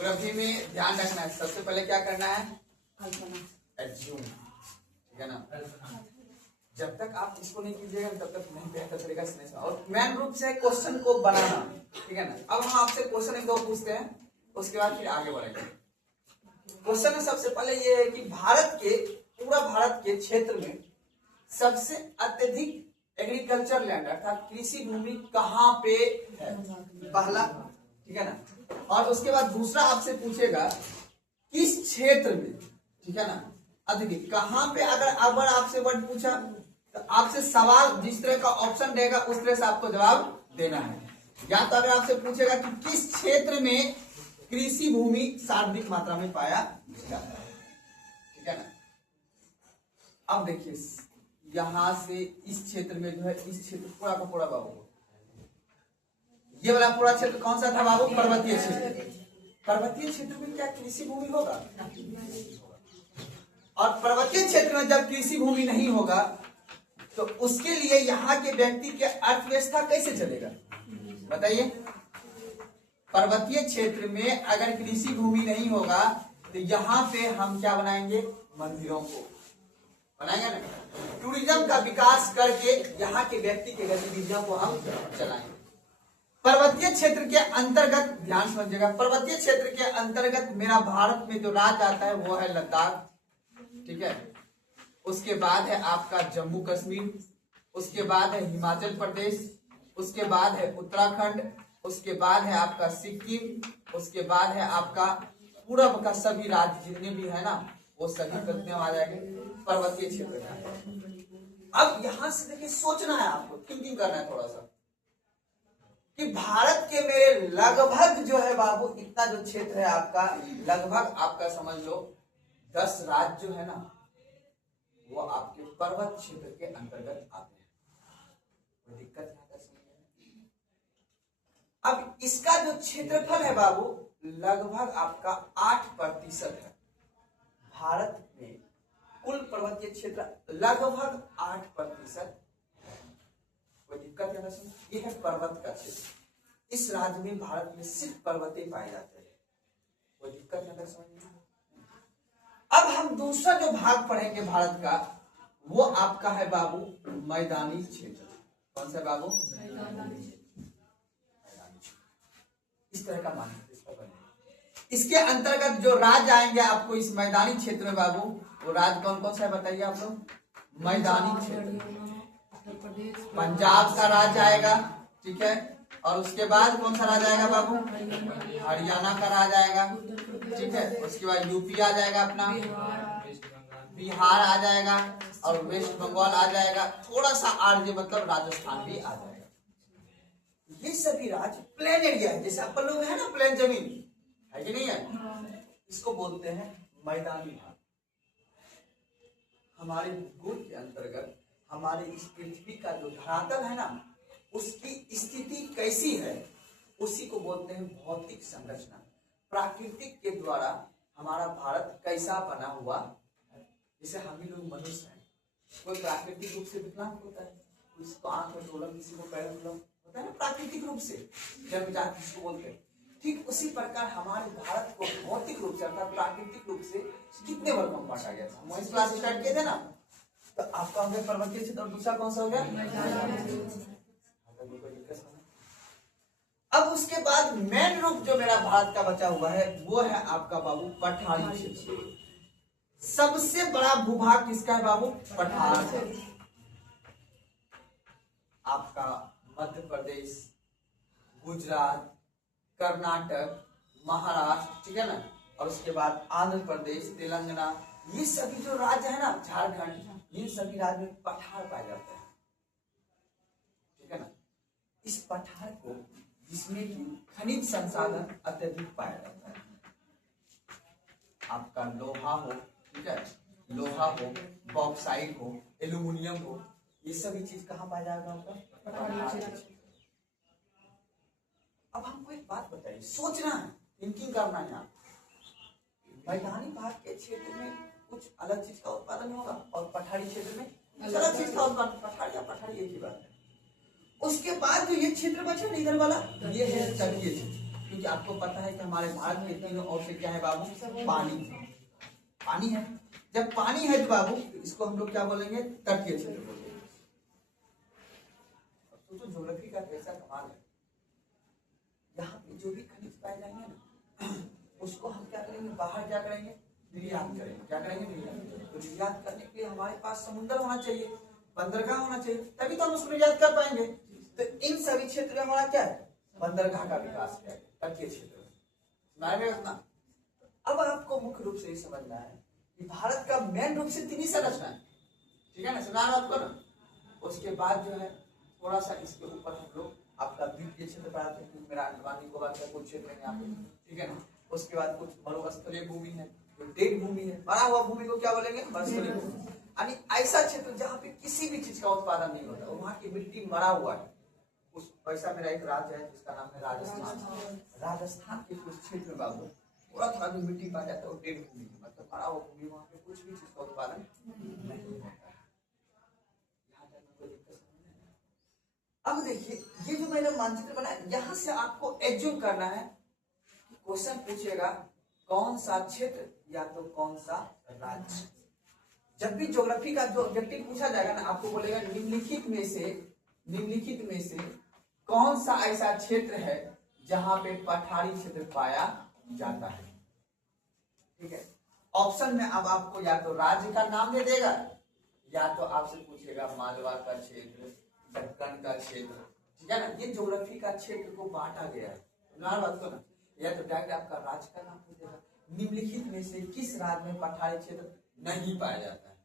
Geography में ध्यान रखना है, सबसे पहले क्या करना है, एज्यूम, ठीक है ना। जब तक आप इसको नहीं कीजिएगा तब तक नहीं बेहतर तरीका से समझ। और मेन रूप से क्वेश्चन को बनाना, ठीक है ना। अब हम आपसे क्वेश्चन एक दो पूछते हैं, उसके बाद फिर आगे बढ़ेंगे। क्वेश्चन में सबसे पहले ये है कि पूरा भारत के क्षेत्र में सबसे अत्यधिक एग्रीकल्चर लैंड अर्थात कृषि भूमि कहाँ पे है, पहला, ठीक है ना। और उसके बाद दूसरा आपसे पूछेगा किस क्षेत्र में, ठीक है ना, अधिक कहाँ पे। अगर आपसे वर्ड पूछा तो आपसे सवाल जिस तरह का ऑप्शन देगा उस तरह से आपको जवाब देना है। या तो अगर आपसे पूछेगा कि किस क्षेत्र में कृषि भूमि सर्वाधिक मात्रा में पाया जाता है, ठीक है ना। अब देखिए यहां से इस क्षेत्र में जो है, इस क्षेत्र पूरा का पूरा बाबू, ये वाला पूरा क्षेत्र कौन सा था बाबू, पर्वतीय क्षेत्र। पर्वतीय क्षेत्र में क्या कृषि भूमि होगा? और पर्वतीय क्षेत्र में जब कृषि भूमि नहीं होगा तो उसके लिए यहाँ के व्यक्ति के अर्थव्यवस्था कैसे चलेगा, बताइए। पर्वतीय क्षेत्र में अगर कृषि भूमि नहीं होगा तो यहाँ पे हम क्या बनाएंगे, मंदिरों को बनाएंगे ना। टूरिज्म का विकास करके यहाँ के व्यक्ति के गतिविधियों को हम चलाएंगे। पर्वतीय क्षेत्र के अंतर्गत ध्यान समझिएगा, पर्वतीय क्षेत्र के अंतर्गत मेरा भारत में जो राज्य आता है वो है लद्दाख, ठीक है। उसके बाद है आपका जम्मू कश्मीर, उसके बाद है हिमाचल प्रदेश, उसके बाद है उत्तराखंड, उसके बाद है आपका सिक्किम, उसके बाद है आपका पूरब का सभी राज्य जितने भी है ना वो सभी करते आ जाएंगे पर्वतीय क्षेत्र में। अब यहां से देखिए सोचना है आपको, थिंकिंग करना है थोड़ा सा कि भारत के मेरे लगभग जो है बाबू इतना जो क्षेत्र है आपका, लगभग आपका समझ लो 10 राज्य जो है ना वो आपके पर्वत क्षेत्र के अंतर्गत आते हैं। कोई दिक्कत नहीं आता समझने। अब इसका जो क्षेत्रफल है बाबू लगभग आपका 8% है। भारत में कुल पर्वतीय क्षेत्र लगभग 8%। कोई दिक्कत है ना समझ। ये है पर्वत का क्षेत्र। इस राज्य में भारत में सिर्फ पर्वतें पाए जाते हैं। कोई दिक्कत है ना समझ। अब हम दूसरा जो भाग पढ़ेंगे भारत का वो आपका है बाबू मैदानी क्षेत्र। कौन सा बाबू? मैदानी क्षेत्र। इस तरह का मान्यता इसके अंतर्गत जो राज्य आएंगे आपको इस मैदानी क्षेत्र में बाबू, वो राज्य कौन कौन सा है बताइए आप लोग। मैदानी क्षेत्र पंजाब का राज्य आएगा, ठीक है। और उसके बाद कौन सा राज्य आएगा बाबू? हरियाणा का राज्य आएगा, ठीक है। उसके बाद यूपी आ जाएगा, अपना बिहार आ जाएगा और वेस्ट बंगाल आ जाएगा। थोड़ा सा आरजे मतलब राजस्थान भी आ जाएगा। ये सभी राज्य प्लेन एरिया है, जैसे अपन लोग है ना प्लेन जमीन है कि नहीं है, इसको बोलते हैं मैदानी भाग। हमारे भूगोल के अंतर्गत हमारे इस पृथ्वी का जो धरातल है ना उसकी स्थिति कैसी है उसी को बोलते हैं भौतिक संरचना। प्राकृतिक के द्वारा हमारा भारत कैसा बना हुआ, जैसे हम ही लोग मनुष्य हैं, कोई प्राकृतिक रूप से विकलांग होता है, किसी को आंख में प्रॉब्लम, किसी को पैर में प्रॉब्लम होता है ना प्राकृतिक रूप से, जन्मजात किसको बोलते हैं। ठीक उसी प्रकार हमारे भारत को भौतिक रूप से अर्थात प्राकृतिक रूप से कितने वर्गों में बांटा गया था। हम इस क्लास स्टार्ट किए थे ना, तो आपका हो गया पर्वतीय क्षेत्र और दूसरा कौन सा हो गया? अब उसके बाद मेन रूप जो मेरा भारत का बचा हुआ है वो है आपका बाबू पठारी क्षेत्र। सबसे बड़ा भूभाग किसका है बाबू? पठार। आपका मध्य प्रदेश, गुजरात, कर्नाटक, महाराष्ट्र, ठीक है ना, और उसके बाद आंध्र प्रदेश, तेलंगाना, ये सभी जो राज्य है ना, झारखंड, ये सभी राज्य में पठार पाए जाते हैं, ठीक है ना। इस पठार को जिसमें कि खनिज संसाधन अत्यधिक पाया जाता है, आपका लोहा हो, ठीक है, लोहा हो, बॉक्साइट हो, एल्यूमिनियम हो, ये सभी चीज कहाँ पाया जाएगा आपका? पठार। अब हमको एक बात बताइए, सोचना है, थिंकिंग करना है। आप मैदानी भाग के क्षेत्र में कुछ अलग चीज का उत्पादन होगा और पठारी क्षेत्र में अलग चीज का उत्पादन। पठारी या पठारी एक ही बात है। उसके बाद जो ये क्षेत्र बचा इधर वाला, ये है तटीय क्षेत्र। क्योंकि आपको पता है कि हमारे भारत के तीनों ओर से क्या है बाबू, पानी पानी है। जब पानी है तो बाबू इसको हम लोग क्या बोलेंगे, तटीय क्षेत्र बोलेंगे। तो ज्योग्राफी का कैसा कमाल है, यहाँ पे जो भी खनिज पाए जाएंगे ना उसको हम क्या करेंगे, बाहर क्या करेंगे, निर्यात करेंगे। क्या करेंगे, निर्यात। तो निर्यात करने के लिए हमारे पास समुद्र होना चाहिए, बंदरगाह होना चाहिए, तभी तो हम उसको निर्यात कर पाएंगे। तो इन सभी क्षेत्र में हमारा क्या है, बंदरगाह का विकास किया है, तटीय क्षेत्र में। अब आपको मुख्य रूप से ये समझना है कि भारत का मेन रूप से 3 ही संरचना है, ठीक है ना, सुना आपको ना। उसके बाद जो है थोड़ा सा इसके ऊपर हम लोग आपका द्वीपीय क्षेत्र बढ़ाते हैं, मेरा अंडमान निकोबार का कुछ क्षेत्र है यहाँ पे, ठीक है ना। उसके बाद कुछ मरुस्थलीय भूमि है, जो डेड भूमि है, मरा हुआ भूमि को क्या बोलेंगे, मरुस्थलीय भूमि। यानी ऐसा क्षेत्र जहाँ पे किसी भी चीज का उत्पादन नहीं होता, वहाँ की मिट्टी मरा हुआ है। उस वैसा मेरा एक राज्य है जिसका नाम है राजस्थान। राजस्थान के कुछ क्षेत्र बाबू थोड़ा थोड़ा जो मिट्टी पाया जाता है वो डेड भूमि, मतलब मरा हुआ भूमि, वहाँ पे कुछ भी चीज का उत्पादन नहीं होता है। अब देखिए ये जो मैंने मानचित्र बनाया, यहाँ से आपको एज्यूम करना है कि क्वेश्चन पूछेगा कौन सा क्षेत्र या तो कौन सा राज्य। जब भी ज्योग्राफी का जो ऑब्जेक्टिव पूछा जाएगा ना, आपको बोलेगा निम्नलिखित में से कौन सा ऐसा क्षेत्र है जहां पे पठारी क्षेत्र पाया जाता है, ठीक है। ऑप्शन में अब आपको या तो राज्य का नाम दे देगा, या तो आपसे पूछेगा मालवा का क्षेत्र, दक्कन का क्षेत्र, ठीक है ना। ये ज्योग्राफी का क्षेत्र को बांटा गया है, बात को ना। या तो डायरेक्ट आपका राज्य का नाम पूछेगा, निम्नलिखित में से किस राज्य में पठारी क्षेत्र नहीं पाया जाता है।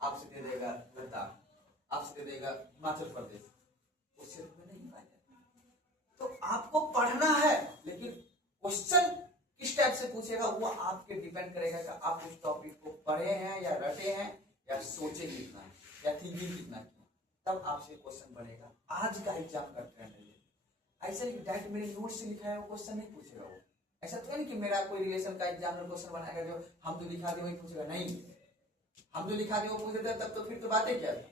आपसे दे देगा लद्दाख, आपसे दे देगा हिमाचल प्रदेश, उस क्षेत्र में नहीं पाया जाता। तो आपको पढ़ना है, लेकिन क्वेश्चन किस टाइप से पूछेगा वो आपके डिपेंड करेगा कि आप उस टॉपिक को पढ़े हैं या रटे हैं या सोचे कितना है या थिंकिंग कितना किया, तब आपसे क्वेश्चन बनेगा। आज का एग्जाम का ट्रेंड है ऐसा नहीं डायरेक्ट मेरे नोट से लिखा है वो क्वेश्चन नहीं पूछेगा। वो ऐसा तो नहीं कि मेरा कोई रिलेशन का एग्जाम में क्वेश्चन बनाएगा जो हम जो लिखा दे वही पूछेगा, नहीं। हम जो लिखा दे वो पूछ देते तब तो फिर तो बातें क्या है।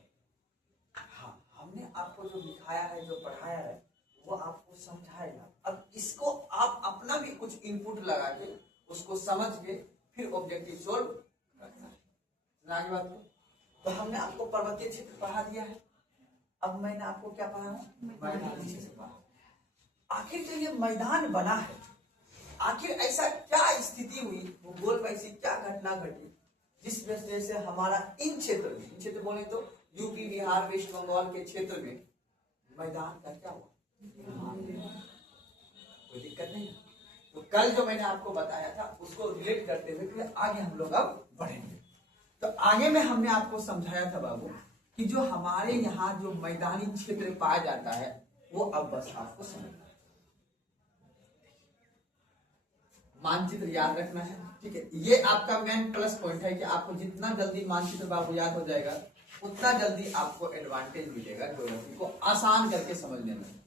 हाँ, हमने आपको जो लिखाया है, जो पढ़ाया है, वो आपको समझाएगा। अब इसको आप अपना भी कुछ इनपुट लगा के उसको समझ के फिर ऑब्जेक्टिव सोल्व करना है। आगे बात तो हमने आपको पर्वतीय क्षेत्र पढ़ा दिया है। अब मैंने आपको क्या पढ़ा, मैदानी क्षेत्र पढ़ा। आखिर जो ये मैदान बना है, आखिर ऐसा क्या स्थिति हुई, भूगोल में ऐसी क्या घटना घटी जिस वजह से हमारा इन क्षेत्र बोले तो यूपी, बिहार, वेस्ट बंगाल के क्षेत्र में मैदान का क्या हुआ, कोई दिक्कत नहीं। तो कल जो मैंने आपको बताया था उसको रिलेट करते हुए फिर आगे हम लोग अब बढ़ेंगे। तो आगे में हमने आपको समझाया था बाबू कि जो हमारे यहाँ जो मैदानी क्षेत्र पाया जाता है वो अब बस आपको समझना है, मानचित्र याद रखना है, ठीक है। ये आपका मेन प्लस पॉइंट है कि आपको जितना जल्दी मानचित्र बाबू याद हो जाएगा उतना जल्दी आपको एडवांटेज मिलेगा ज्योग्राफी को आसान करके समझने में।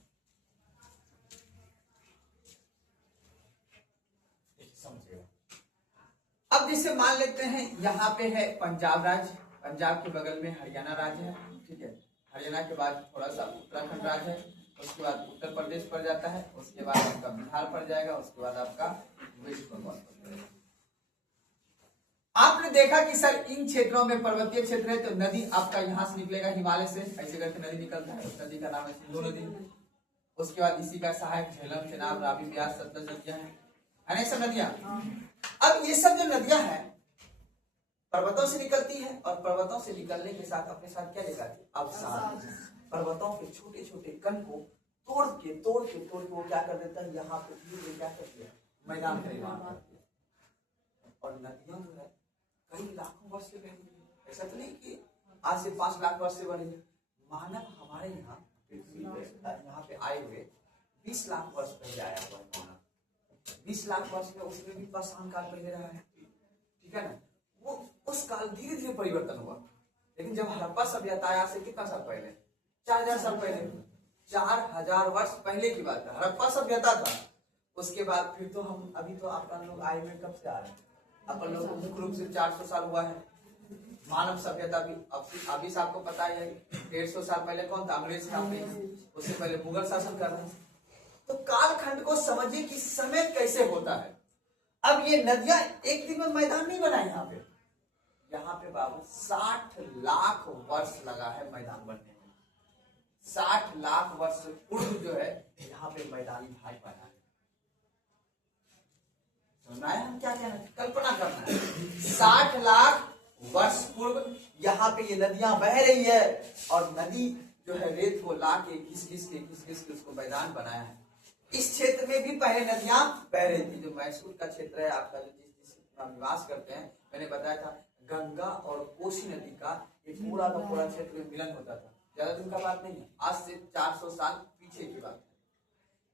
अब जैसे मान लेते हैं यहाँ पे है पंजाब राज्य, पंजाब के बगल में हरियाणा राज्य है, ठीक है। हरियाणा के बाद थोड़ा सा उत्तराखंड राज्य है, उसके बाद उत्तर प्रदेश पड़ जाता है, उसके बाद आपका बिहार पड़ जाएगा, उसके बाद आपका वेस्ट बंगाल पड़ जाएगा। आपने देखा कि सर इन क्षेत्रों में पर्वतीय क्षेत्र है तो नदी आपका यहाँ से निकलेगा हिमालय से, ऐसे करके नदी निकलता है, उस नदी का नाम है सिंधु नदी। उसके बाद इसी का सहायक झेलम, चेनाब, रावी, ब्यास, सतलज नदियां हैं, है ना, सब नदियां। अब ये सब जो नदियां हैं पर्वतों से निकलती है और पर्वतों से निकलने के साथ अपने साथ क्या लेकर आती है, अवसाद। पर्वतों के छोटे छोटे कण को तोड़ के वो क्या कर देता है, यहाँ पे क्या करती है, मैदान का निर्माण करती है। और नदियां जो है कई लाखों वर्ष से बहती है, ऐसा तो नहीं कि आज से 5 लाख वर्ष से बनी है। मानव हमारे यहाँ पृथ्वी पे यहाँ पे आए हुए 20 लाख वर्ष पहले आया हुआ है मानव। 20 लाख वर्ष में उसमें भी पाषाण काल पहले रहा है, ठीक है ना। वो उस काल धीरे धीरे परिवर्तन हुआ, लेकिन जब हड़प्पा सभ्यता आया से कितना साल पहले, 4000 साल पहले, 4000 वर्ष पहले की बात है, हड़प्पा सभ्यता था। उसके बाद फिर तो हम अभी तो अपन लोग आए हुए कब से आ रहे हैं, अपन लोग मुख्य रूप से 400 साल हुआ है। मानव सभ्यता भी अभी से आपको पता है 150 साल पहले कौन था, अंग्रेज था, उससे पहले मुगल शासन कर रहे हैं। तो कालखंड को समझिए कि समय कैसे होता है। अब ये नदियां एक दिन में मैदान नहीं बना यहाँ पे बाबू 60 लाख वर्ष लगा है मैदान बनने में। 60 लाख वर्ष पूर्व जो है यहाँ पे मैदानी भाग बना है। सुनना है हम क्या कहना है, कल्पना करना है। 60 लाख वर्ष पूर्व यहाँ पे ये नदियां बह रही है और नदी जो है रेत को ला के घिस घिस के उसको मैदान बनाया है। इस क्षेत्र में भी पहले नदियां बह रही थी। जो मैसूर का क्षेत्र है आपका, जो जिस निवास करते हैं, मैंने बताया था गंगा और कोसी नदी का ये पूरा का पूरा क्षेत्र में मिलन होता था। ज्यादा दिन का बात नहीं है, आज से 400 साल पीछे की बात है।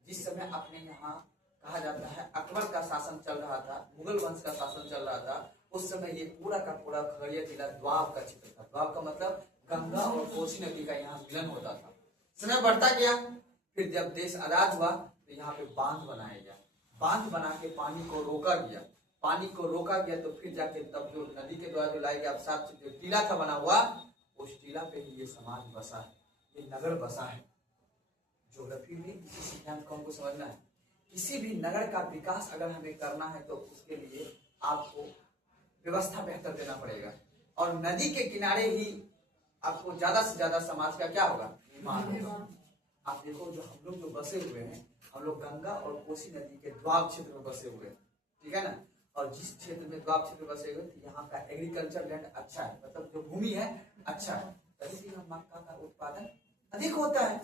जिस समय अपने यहाँ कहा जाता है अकबर का शासन चल रहा था, मुगल वंश का शासन चल रहा था, उस समय ये पूरा का पूरा खगड़िया जिला द्वाब का क्षेत्र था। द्वाब का मतलब गंगा और कोसी नदी का यहाँ मिलन होता था। समय बढ़ता गया, फिर जब देश आजाद हुआ तो यहाँ पे बांध बनाया गया। बांध बना के पानी को रोका गया। पानी को रोका गया तो फिर जाके तब जो नदी के द्वारा जो लाया गया, अब साथ जो टीला था बना हुआ, उस टीला पे ही ये समाज बसा है, ये नगर बसा है। ज्योग्राफी में इसी सिद्धांत को हमको समझना है। किसी भी नगर का विकास अगर हमें करना है तो उसके लिए आपको व्यवस्था बेहतर देना पड़ेगा और नदी के किनारे ही आपको ज्यादा से ज्यादा समाज का क्या होगा, निर्माण होगा। आप देखो जो हम लोग जो बसे हुए हैं, हम लोग गंगा और कोसी नदी के द्वाब क्षेत्र में बसे हुए हैं, ठीक है ना। और जिस क्षेत्र में द्वाब क्षेत्र बसे हुए तो यहाँ का एग्रीकल्चर लैंड अच्छा है, मतलब जो भूमि है अच्छा है, तभी यहाँ मक्का का उत्पादन अधिक होता है।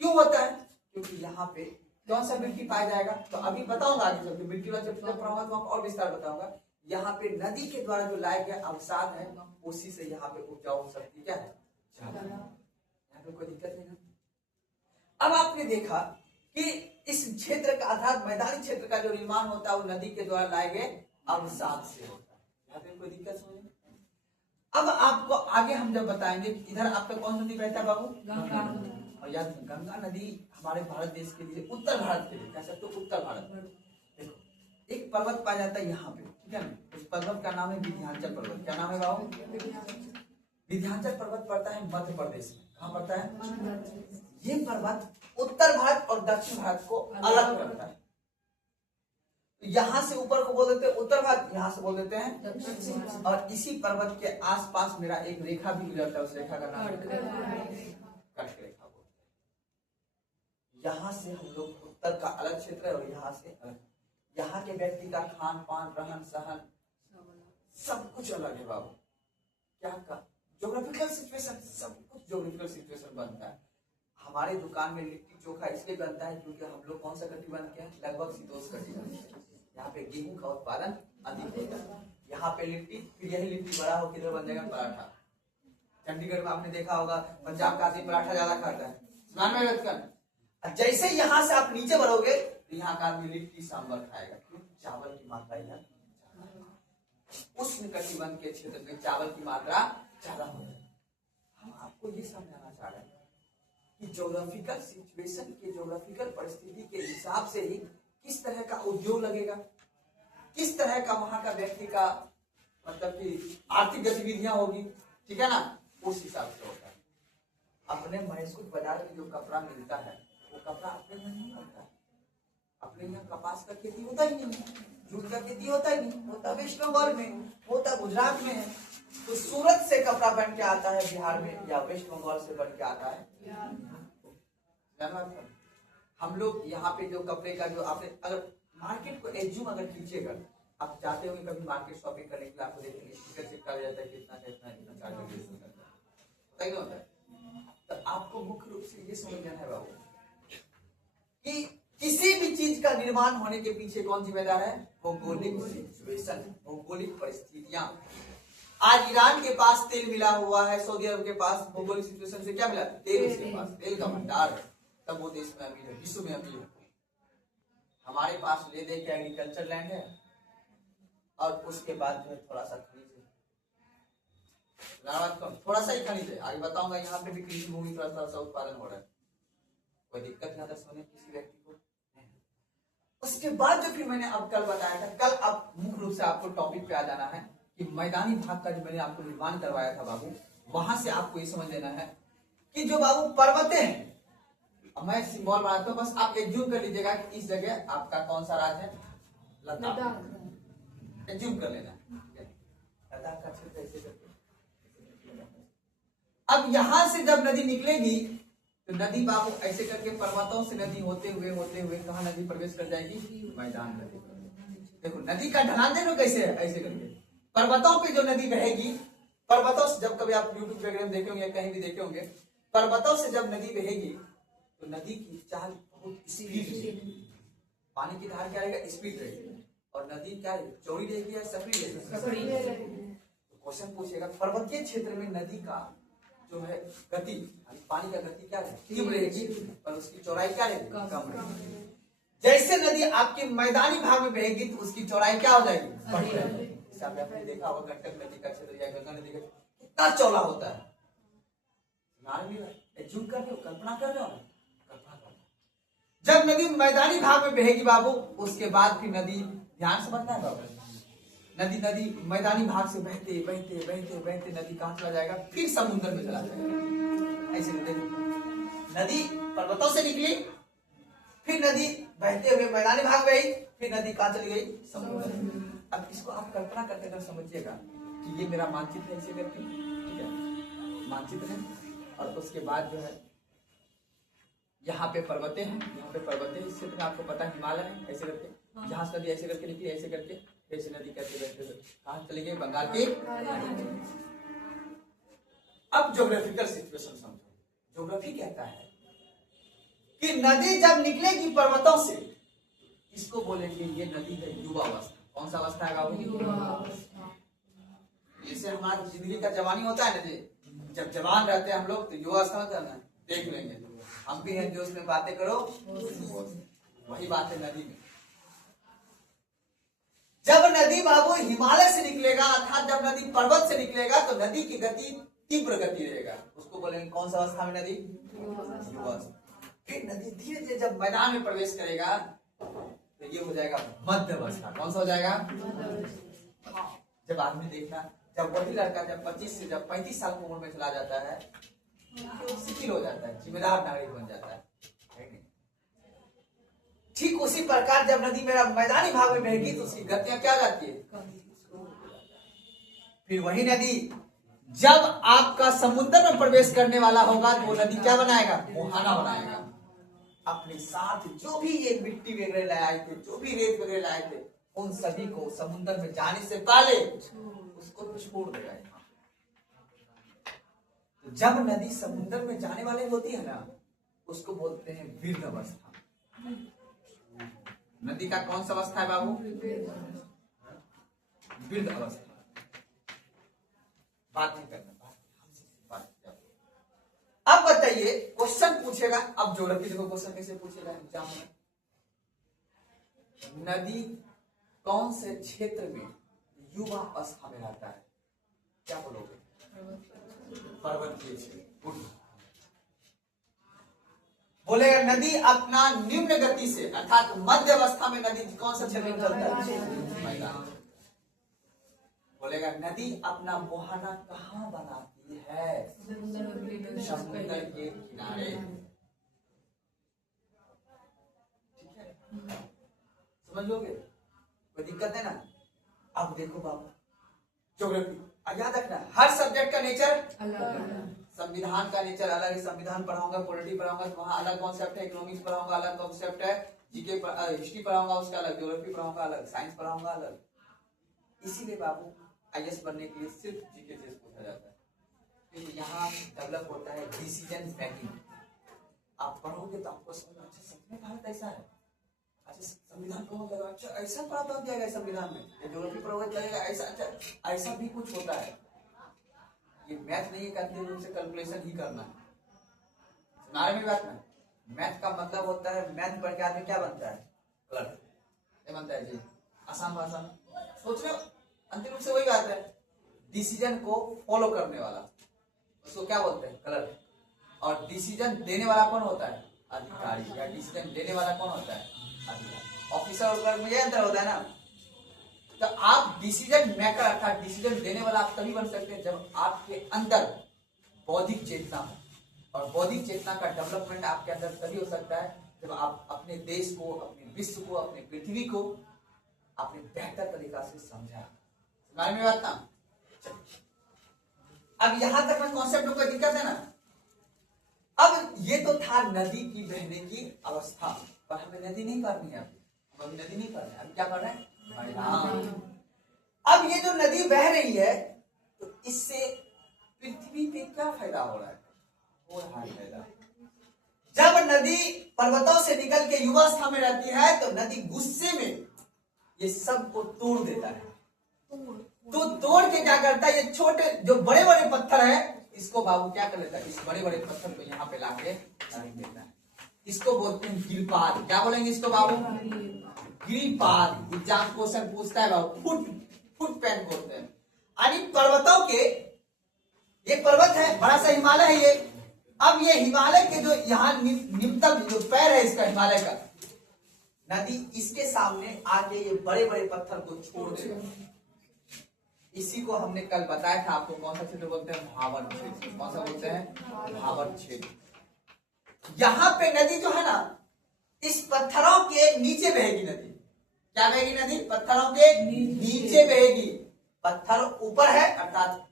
क्यों होता है? क्योंकि यहाँ पे कौन सा मिट्टी पाया जाएगा, तो अभी बताऊंगा आगे चल के, मिट्टी वाला जब पढ़ाऊंगा तो आपको और विस्तार बताऊंगा। यहाँ पे नदी के द्वारा जो लाया गया अवसाद है, उसी से यहाँ पे उपजाऊ शक्ति क्या है, यहाँ पे कोई दिक्कत नहीं है। अब आपने देखा कि इस क्षेत्र का आधार मैदानी क्षेत्र का जो निर्माण होता है वो नदी के द्वारा लाए गए अवसाद से होता है। यहाँ पे कोई दिक्कत समझ। अब आपको आगे हम जब बताएंगे, इधर आपका कौन सा नदी बहता है बाबू, गंगा। और याद गंगा नदी हमारे भारत देश के लिए, उत्तर भारत के लिए कह सकते हो, उत्तर भारत। देखो एक पर्वत पाया जाता है यहाँ पे, ठीक है ना, उस पर्वत का नाम है विंध्याचल पर्वत। क्या नाम है बाबू? विंध्याचल पर्वत पड़ता है मध्य प्रदेश में। कहाँ पड़ता है? ये पर्वत उत्तर भारत और दक्षिण भारत को अलग करता है। यहाँ से ऊपर को बोल देते हैं उत्तर भारत, यहाँ से बोल देते हैं दक्षिण। और इसी पर्वत के आसपास मेरा एक रेखा भी गुजरता है, उस रेखा का नाम कर्क रेखा बोलते हैं। यहाँ से हम लोग उत्तर का अलग क्षेत्र है और यहाँ से अलग। यहाँ के व्यक्ति का खान पान, रहन सहन सब कुछ अलग है बाबू। क्या का ज्योग्राफिकल सिचुएशन, सब कुछ ज्योग्राफिकल सिचुएशन बनता है। हमारे दुकान में लिट्टी चोखा इसलिए बनता है क्योंकि हम लोग कौन सा कटिबंध के हैं, लगभग शीतोष्ण कटिबंध। यहाँ पे गेहूं का उत्पादन अधिक होता है। यहाँ पे लिट्टी, फिर यही लिट्टी बड़ा हो किधर बन जाएगा, पराठा। चंडीगढ़ में आपने देखा होगा पंजाब का आदमी पराठा ज्यादा खाता है। जैसे यहाँ से आप नीचे बढ़ोगे तो यहाँ का आदमी लिट्टी सांभर खाएगा, क्यों? चावल की मात्रा यहाँ उष्ण कटिबंध के क्षेत्र में चावल की मात्रा ज्यादा होती है। हम आपको ये समझाना चाह रहे हैं कि ज्योग्राफिकल सिचुएशन के, ज्योग्राफिकल परिस्थिति के हिसाब से ही किस तरह का उद्योग लगेगा, किस तरह का वहां का व्यक्ति का मतलब कि आर्थिक गतिविधियां होगी, ठीक है ना, उस हिसाब से होता है। अपने मैसूर बाजार में जो कपड़ा मिलता है वो कपड़ा अपने यहाँ नहीं बनता है। अपने यहाँ कपास का खेती होता ही नहीं, जूट का खेती होता ही नहीं, होता वेस्ट बंगाल में, होता गुजरात में है। तो सूरत से कपड़ा बन के आता है बिहार में, या वेस्ट बंगाल से बन के आता है। हम लोग यहाँ पे जो कपड़े का जो आपने अगर मार्केट को एज्यूम अगर कीजिएगा, आप जाते होंगे कभी मार्केट शॉपिंग करने के लिए, आपको देखेंगे स्टिकर चिपका जाता है कितना चार्ज होता है। तो आपको मुख्य रूप से ये समझना है बाबू कि किसी भी चीज का निर्माण होने के पीछे कौन जिम्मेदार है, भौगोलिक सिचुएशन, भौगोलिक परिस्थितियां। आज ईरान के पास तेल मिला हुआ है, सऊदी अरब के पास भौगोलिक सिचुएशन से क्या मिला, तेल। उसके पास तेल का भंडार है, तब वो देश में अमीर है, विश्व में अमीर है। हमारे पास ले दे के एग्रीकल्चर लैंड है और उसके बाद जो है थोड़ा सा खनिज है, थोड़ा सा ही खनिज है। आगे बताऊंगा, यहाँ पे भी कृषि भूमि थोड़ा सा उत्पादन हो रहा है, कोई दिक्कत नहीं आता सोने किसी व्यक्ति को। उसके बाद जो फिर मैंने अब कल बताया था, कल अब मुख्य रूप से आपको टॉपिक पे आ जाना है कि मैदानी भाग का जो मैंने आपको निर्माण करवाया था बाबू, वहां से आपको ये समझ लेना है कि जो बाबू पर्वतें हैं, अब मैं सिंबल बनाता हूँ, बस आप एज्यूम कर लीजिएगा कि इस जगह आपका कौन सा राज्य है, लद्दाख। एज्यूम कर लेना लद्दाख का क्षेत्र ऐसे करके। अब यहां से जब नदी निकलेगी तो नदी बाबू ऐसे करके पर्वतों से नदी होते हुए कहा नदी प्रवेश कर जाएगी, मैदान में। देखो नदी का ढलान देखो कैसे है, ऐसे करके पर्वतों पे जो नदी बहेगी, पर्वतों से जब कभी आप यूट्यूब वगैरह में देखे होंगे, कहीं भी देखे होंगे, पर्वतों से जब नदी बहेगी तो नदी की चाल बहुत स्पीड रहेगी, पानी की धार क्या रहेगा, स्पीड रहेगी, और नदी क्या है, चौड़ी रहेगी या सकरी रहेगी। तो क्वेश्चन पूछेगा पर्वतीय क्षेत्र में नदी का जो है गति, पानी का गति क्या है, तीव्र रहेगी, पर उसकी चौड़ाई क्या रहेगी, कम रहेगी। जैसे नदी आपके मैदानी भाग में बहेगी तो उसकी चौड़ाई क्या हो जाएगी, बढ़ जाएगी। आपने देखा होगा गंडक नदी का क्षेत्र या गंगा नदी का कितना चौड़ा होता है, एज्यूम कर रहे हो, कल्पना कर रहे हो, कल्पना कर रहे हो। जब नदी मैदानी भाग में बहेगी बाबू, उसके बाद फिर नदी, ध्यान से समझना है बाबू, नदी मैदानी भाग से बहते बहते बहते बहते नदी कहां चला जाएगा, फिर समुद्र में चला जाएगा। ऐसे नदी पर्वतों से निकली, फिर नदी बहते हुए मैदानी भाग में आई, फिर नदी कहां चली गई, समुद्र में। अब इसको आप कल्पना करते कर समझिएगा कि ये मेरा मानचित्र है, ऐसे करके, ठीक है, मानचित्र है, और उसके बाद जो है यहाँ पे पर्वतें हैं, यहाँ पे पर्वतें, इस क्षेत्र में आपको पता है हिमालय है, ऐसे करके जहां से नदी ऐसे करके निकली, ऐसे करके ऐसे नदी कहते कहां चली गई, बंगाल की। अब ज्योग्राफिकल सिचुएशन समझो। ज्योग्राफी कहता है कि नदी जब निकलेगी पर्वतों से, इसको बोलेंगे ये नदी है युवा अवस्था। कौन सा अवस्था है बाबू, जैसे हमारी जिंदगी का जवानी होता है ना जी, जब जवान रहते हैं हम लोग तो युवा अवस्था होता है ना, देख लेंगे हम भी हैं जो उसमें बातें करो, वही बात है नदी में। जब नदी बाबू हिमालय से निकलेगा, अर्थात जब नदी पर्वत से निकलेगा तो नदी की गति तीव्र गति रहेगा, उसको बोलेंगे कौन सा अवस्था में, नदी युवा। फिर नदी धीरे धीरे जब मैदान में प्रवेश करेगा तो ये हो जाएगा मध्य अवस्था। कौन सा हो जाएगा, जब आदमी देखना, जब वही लड़का जब 25 से जब 35 साल की उम्र में चला जाता है तो शिथिल हो जाता है, जिम्मेदार नागरिक बन जाता है। ठीक उसी प्रकार जब नदी मेरा मैदानी भाग में बहेगी तो उसकी गतियां क्या जाती है, फिर वही नदी जब आपका समुद्र में प्रवेश करने वाला होगा तो वो नदी क्या बनाएगा, मुहाना बनाएगा। अपने साथ जो भी ये मिट्टी वगैरह लाए थे, जो भी रेत वगैरह लाए थे, उन सभी को समुद्र में जाने से पहले उसको छोड़ देगा। तो जब नदी समुद्र में जाने वाले होती है ना, उसको बोलते हैं वृद्ध अवस्था। नदी का कौन सा अवस्था है बाबू, वृद्ध अवस्था। बात नहीं करना, अब बताइए क्वेश्चन पूछेगा, अब ज्योग्राफी देखो क्वेश्चन कैसे पूछेगा एग्जाम में, नदी कौन से क्षेत्र में युवा अवस्था में रहता है, क्या बोलोगे, पर्वतीय क्षेत्र। बोलेगा नदी अपना निम्न गति से, अर्थात मध्य अवस्था में नदी कौन सा क्षेत्र में चलता है, मैदान। बोलेगा नदी अपना मुहाना कहाँ बनाती है, समुद्र के किनारे। ठीक है, समझ लोगे, कोई दिक्कत है ना। अब देखो बाबू ज्योग्राफी याद रखना, हर सब्जेक्ट का नेचर अलग, संविधान का नेचर अलग है। संविधान पढ़ाऊंगा, पॉलिटी पढ़ाऊंगा तो वहाँ अलग कॉन्सेप्ट है, इकोनॉमिक्स पढ़ाऊंगा अलग कॉन्सेप्ट है, जीके हिस्ट्री पढ़ाऊंगा उसका अलग, ज्योग्राफी पढ़ाऊंगा अलग, साइंस पढ़ाऊंगा अलग। इसीलिए बाबू आईएएस बनने के लिए सिर्फ जीके से पूछा जाता है, क्योंकि यहाँ डेवलप होता है डिसीजन मेकिंग। आप पढ़ोगे तो आपको समझ, अच्छा सच में भारत ऐसा है, अच्छा संविधान को लगा, अच्छा ऐसा प्रावधान दिया गया संविधान में, ज्योग्राफी पढ़ोगे चलेगा ऐसा, अच्छा ऐसा भी कुछ होता है। ये मैथ नहीं करते रूप से कैलकुलेशन ही करना है, सुना रहे बात में। मैथ का मतलब होता है, मैथ पढ़ के आदमी क्या बनता है, क्लर्क। क्या बनता है जी, आसान भाषा में सोच रहे हो, अंतिम रूप से वही बात है, डिसीजन को फॉलो करने वाला, उसको क्या बोलते हैं, क्लर्क। और डिसीजन देने वाला कौन होता है, अधिकारी। या डिसीजन लेने वाला कौन होता है, अधिकारी। ऑफिसर और क्लर्क में यह अंतर होता है ना। तो आप डिसीजन मेकर अर्थात डिसीजन देने वाला आप तभी बन सकते हैं जब आपके अंदर बौद्धिक चेतना हो और बौद्धिक चेतना का डेवलपमेंट आपके अंदर तभी हो सकता है जब आप अपने देश को, अपने विश्व को, अपने पृथ्वी को अपने बेहतर तरीका से समझा। समझ में बात ना? अब यहां तक में कॉन्सेप्ट कोई दिक्कत है ना? अब ये तो था नदी की बहने की अवस्था, पर हमें नदी नहीं पारनी है। हम अभी नदी नहीं पार रहे, हम क्या कर रहे हैं? अब ये जो नदी बह रही है तो इससे पृथ्वी पे क्या फायदा हो रहा है? हो रहा है फायदा। जब नदी पर्वतों से निकल के युवावस्था में रहती है तो नदी गुस्से में ये सब को तोड़ देता है। तो तोड़ के क्या करता है, ये छोटे जो बड़े बड़े पत्थर है इसको बाबू क्या कर लेता है, इस बड़े बड़े पत्थर को यहाँ पे लाके रख देता है। इसको बोलते हैं गिरिपाद। क्या बोलेंगे इसको बाबू? गिरिपाद। एग्जाम क्वेश्चन पूछता है बाबू, फुट पैन बोलते हैं। यानी पर्वतों के, ये पर्वत है, बड़ा सा हिमालय है ये। अब ये हिमालय के जो यहाँ निम्नतम जो पैर है इसका, हिमालय का, नदी इसके सामने आके ये बड़े बड़े पत्थर को छोड़ देगा। इसी को हमने कल बताया था आपको, कौन सा क्षेत्र बोलते हैं? भावर क्षेत्र। कौन सा बोलते हैं? भावर क्षेत्र। यहाँ पे नदी जो है ना, इस पत्थरों के नीचे बहेगी नदी। क्या बहेगी नदी? पत्थरों के नीचे बहेगी। पत्थर ऊपर है, अर्थात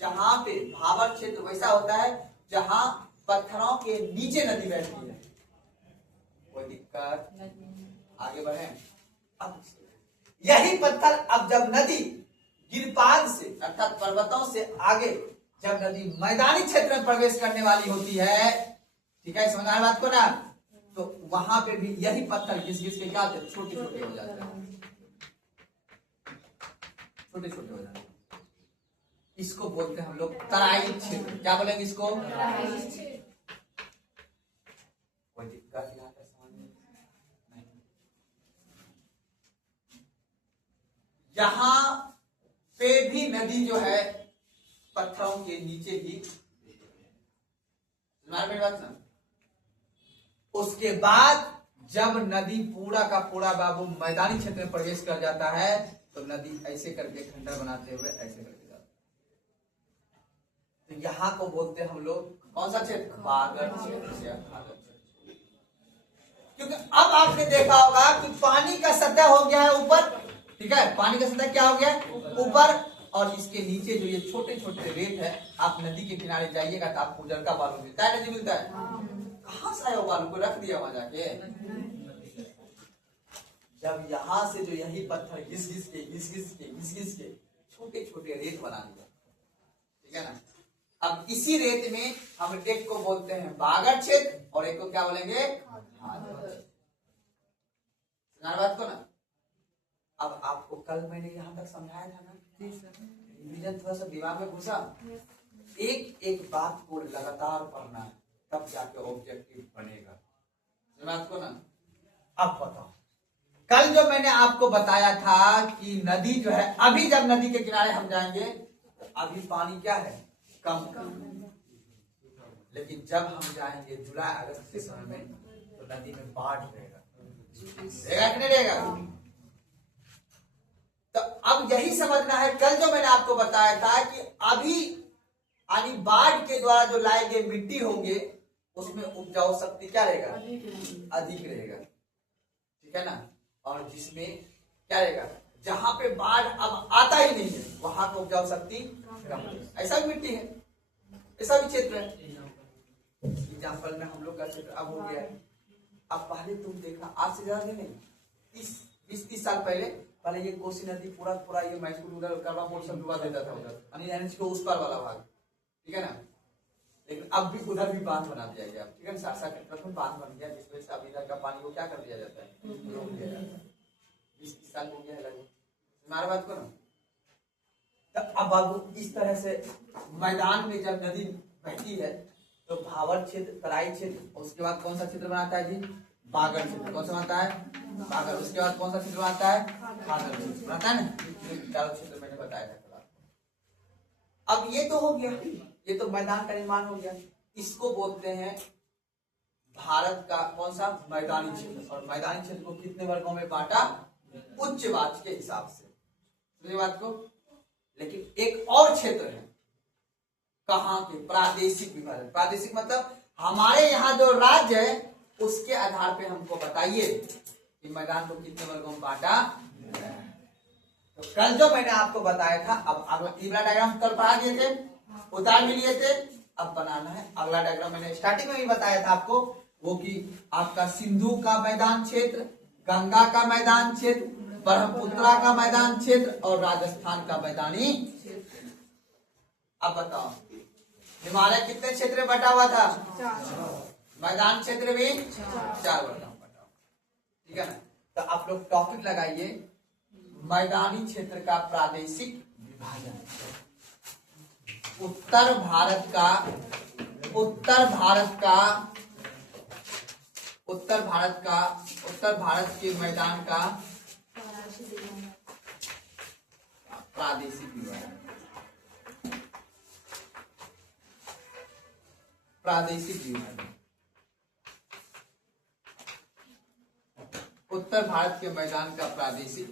जहां पे भावर क्षेत्र वैसा होता है जहां पत्थरों के नीचे नदी बहती है। कोई दिक्कत? आगे बढ़े। अब यही पत्थर, अब जब नदी गिरपाद से अर्थात पर्वतों से आगे जब नदी मैदानी क्षेत्र में प्रवेश करने वाली होती है, ठीक है, समझ बात को ना, तो वहां पे भी यही पत्थर घिस घिस के क्या होते? छोटे छोटे हो जाते हैं, छोटे छोटे हो जाते हैं। इसको बोलते हैं हम लोग तराई क्षेत्र। क्या बोलेंगे इसको? कोई दिक्कत यहाँ पे समझ नहीं? यहां पे भी नदी जो है पत्थरों के नीचे ही, मेरी बात ना? उसके बाद जब नदी पूरा का पूरा बाबू मैदानी क्षेत्र में प्रवेश कर जाता है तो नदी ऐसे करके खंडर बनाते हुए ऐसे करके जाता है। तो यहाँ को बोलते हैं हम लोग कौन सा क्षेत्र? भागर क्षेत्र या भागर क्षेत्र। क्योंकि अब आपने देखा होगा कि पानी का सतह हो गया है ऊपर, ठीक है, पानी का सतह क्या हो गया? ऊपर। और इसके नीचे जो ये छोटे छोटे रेत है, आप नदी के किनारे जाइएगा तो आपको उजरका बालू मिलता है, नहीं मिलता है? कहां से आया वो बालू? को रख दिया वहां जाके। जब यहां से जो यही पत्थर घिस घिस के छोटे छोटे रेत बना दिया, ठीक है ना? अब इसी रेत में हम एक को बोलते हैं बागर क्षेत्र और एक को क्या बोलेंगे? बात को ना। अब आपको कल मैंने यहां तक समझाया था ना, रिवीजन थोड़ा सा दिमाग में घुसा। एक एक बात को लगातार पढ़ना है, तब जाके ऑब्जेक्टिव बनेगा। बात को ना। अब बताओ, कल जो मैंने आपको बताया था कि नदी जो है, अभी जब नदी के किनारे हम जाएंगे तो अभी पानी क्या है? कम। लेकिन जब हम जाएंगे जुलाई अगस्त के समय में तो नदी में बाढ़ रहेगा कि नहीं रहेगा? तो अब यही समझना है, कल जो मैंने आपको बताया था कि अभी यानी बाढ़ के द्वारा जो लाए गए मिट्टी होंगे उसमें उपजाऊ शक्ति क्या रहेगा? अधिक रहेगा, ठीक है ना? और जिसमें क्या रहेगा? जहां पे बाढ़ अब आता ही नहीं है वहां पर उपजाऊ शक्ति कम है। ऐसा भी मिट्टी है, ऐसा भी क्षेत्र है। एग्जाम्पल में हम लोग का क्षेत्र अब हो गया है। अब पहले तुम देखना, आज से ज्यादा नहीं, 20-30 साल पहले ये कोसी नदी पूरा ये मैसूर उधर करवा बोल सब डुबा देता था उधर, यानी को उस पार वाला भाग, ठीक है ना? लेकिन अब भी उधर भी बांध बना दिया गया, ठीक है ना? सासा के तरफ में बांध बन गया, जिस वजह से अब इधर का पानी को क्या कर दिया जाता है? रोक दिया जाता है। 20-30 साल हो गया है लगभग। हमारा बात को ना, तो अब बाबू इस तरह से मैदान में जब नदी बहती है तो भावर क्षेत्र, तराई क्षेत्र, उसके बाद कौन सा क्षेत्र बनाता है जी? बागर क्षेत्र। कौन सा बनाता है? बागर। उसके बाद कौन सा क्षेत्र बनाता है? खागर क्षेत्र बनाता है ना? चारों क्षेत्र मैंने बताया था। अब ये तो हो गया, ये तो मैदान का निर्माण हो गया। इसको बोलते हैं भारत का कौन सा? मैदानी क्षेत्र। और मैदानी क्षेत्र को कितने वर्गों में बांटा? उच्च वाच के हिसाब से, समझे बात को? लेकिन एक और क्षेत्र है, कहाँ के? प्रादेशिक विभाजन। प्रादेशिक मतलब हमारे यहाँ जो राज्य है उसके आधार पे हमको बताइए कि मैदान को कितने वर्गों में बांटा। तो कल जो मैंने आपको बताया था, अब अगला डायग्राम कल पढ़ा दिए थे, उतार भी लिए थे, अब बनाना है अगला डायग्राम। मैंने स्टार्टिंग में भी बताया था आपको, वो कि आपका सिंधु का मैदान क्षेत्र, गंगा का मैदान क्षेत्र, ब्रह्मपुत्रा का मैदान क्षेत्र और राजस्थान का मैदानी क्षेत्र। अब बताओ हिमालय कितने क्षेत्र में बटा हुआ था? मैदान क्षेत्र भी 4 बटा हुआ। ठीक है ना? तो आप लोग टॉपिक लगाइए मैदानी क्षेत्र का प्रादेशिक विभाजन। उत्तर भारत के मैदान का प्रादेशिक विभाजन। उत्तर भारत के मैदान का प्रादेशिक।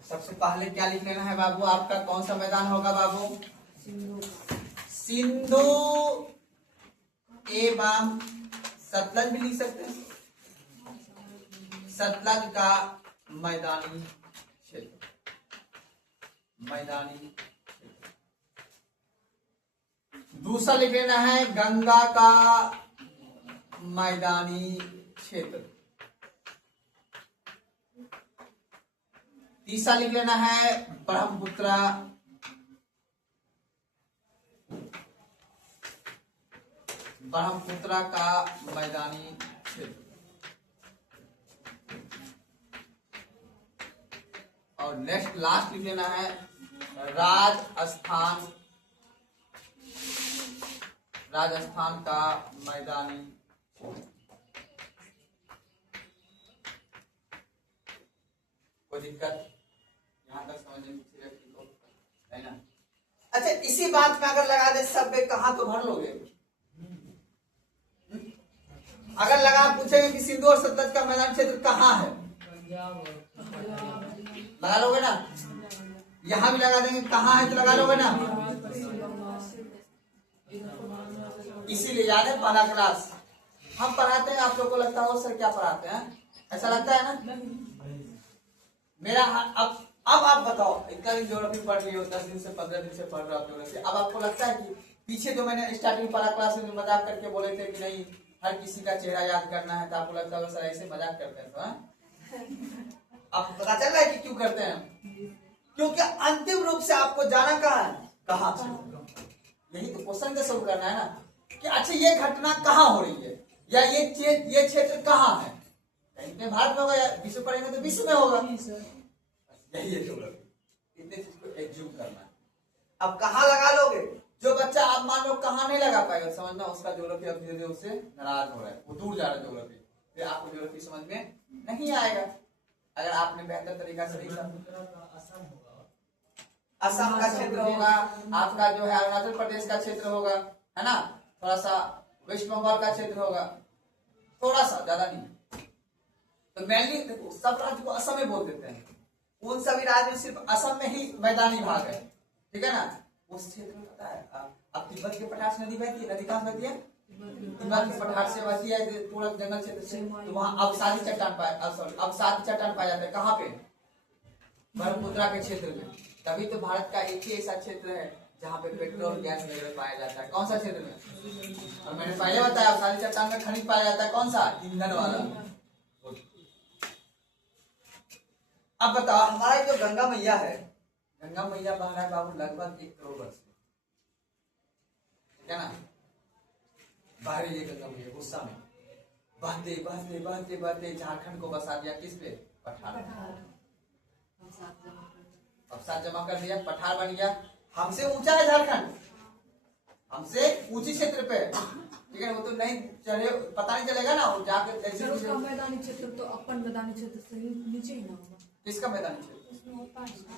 सबसे पहले क्या लिख लेना है बाबू? आपका कौन सा मैदान होगा बाबू? सिंधु एवं सतलज भी लिख सकते हैं। सतलज का मैदानी क्षेत्र। दूसरा लिख लेना है गंगा का मैदानी क्षेत्र। तीसरा लिख लेना है ब्रह्मपुत्रा का मैदानी क्षेत्र। और नेक्स्ट लास्ट लिख लेना है राजस्थान का मैदानी क्षेत्र। कोई दिक्कत यहाँ तक समझने में ठीक हो है ना? अच्छा, इसी बात में अगर लगा दे सब में कहाँ तो भर लोगे? अगर लगा पूछेंगे कि सिंधु और सतलज का मैदान क्षेत्र कहाँ है, लगा लोगे ना? यहाँ भी लगा देंगे कहाँ है तो लगा लोगे ना? इसीलिए याद है पहला क्लास हम पढ़ाते हैं, आप लोग को लगता है सर क्या पढ़ाते हैं, ऐसा लगता है ना? मेरा अब आप बताओ, इतना दिन ज्योग्राफी पढ़ रही हो, 10 दिन से 15 दिन से पढ़ रहे हो ज्योग्राफी, अब आपको लगता है कि पीछे जो मैंने स्टार्टिंग पहला क्लास में मजाक करके बोले थे कि नहीं हर किसी का चेहरा याद करना है, तो आपको लगता है सर ऐसे मजाक करते हैं? तो अब पता चल रहा है कि क्यों करते हैं? क्योंकि अंतिम रूप से आपको जाना कहाँ है, कहाँ से। यही तो क्वेश्चन का सोल्व करना है ना कि अच्छा ये घटना कहाँ हो रही है, या ये क्षेत्र कहाँ है। कहीं पे भारत में होगा या विश्व पढ़ेंगे तो विश्व में होगा। यही है ज्योग्राफी, इतने चीज को एग्ज्यूम करना है। अब कहाँ लगा लोगे? जो बच्चा आप मान लो कहाँ नहीं लगा पाएगा, समझना उसका ज्योग्राफी अब धीरे धीरे उससे नाराज हो रहा है, वो दूर जा रहा है ज्योग्राफी, फिर आपको ज्योग्राफी समझ में नहीं आएगा अगर आपने बेहतर तरीका से नहीं समझा। असम का क्षेत्र होगा, आपका जो है अरुणाचल प्रदेश का क्षेत्र होगा, है ना, थोड़ा सा वेस्ट बंगाल का क्षेत्र होगा, थोड़ा सा, ज्यादा नहीं। तो मेनली देखो सब राज्य को असम में बोल देते हैं, उन सभी राज्य में सिर्फ असम में ही मैदानी भाग है, ठीक है ना? उस क्षेत्र में पता है अब तिब्बत के पठार से नदी बहती है, नदी कहाँ बहती है? तिब्बत के पठार से बहती है पूरा जंगल क्षेत्र से, तो वहाँ अवसादी चट्टान पाया जाता है। कहाँ पे? ब्रह्मपुत्रा के क्षेत्र में। तभी तो भारत का एक ही ऐसा क्षेत्र है जहाँ पे पेट्रोल गैस वगैरह पाया जाता है। कौन सा क्षेत्र में? और मैंने पहले बताया अवसादी चट्टान में खनिज पाया जाता है, कौन सा? ईंधन वाला। अब बताओ हमारा जो गंगा मैया है, गंगा मैया बह रहा है बाबू लगभग 1 करोड़ वर्ष से, ठीक है ना? बह रही है गंगा मैया गुस्सा में, बहते बहते बहते बहते झारखंड को बसा दिया किस पे? पठार। अब साथ जमा कर दिया, पठार बन गया। हमसे ऊंचा है झारखंड, हमसे ऊंची क्षेत्र पे, ठीक है? वो तो नहीं चले, पता नहीं चलेगा ना, वो जाकर मैदानी क्षेत्र तो अपन मैदानी क्षेत्र से नीचे ही ना होगा। किसका मैदानी क्षेत्र?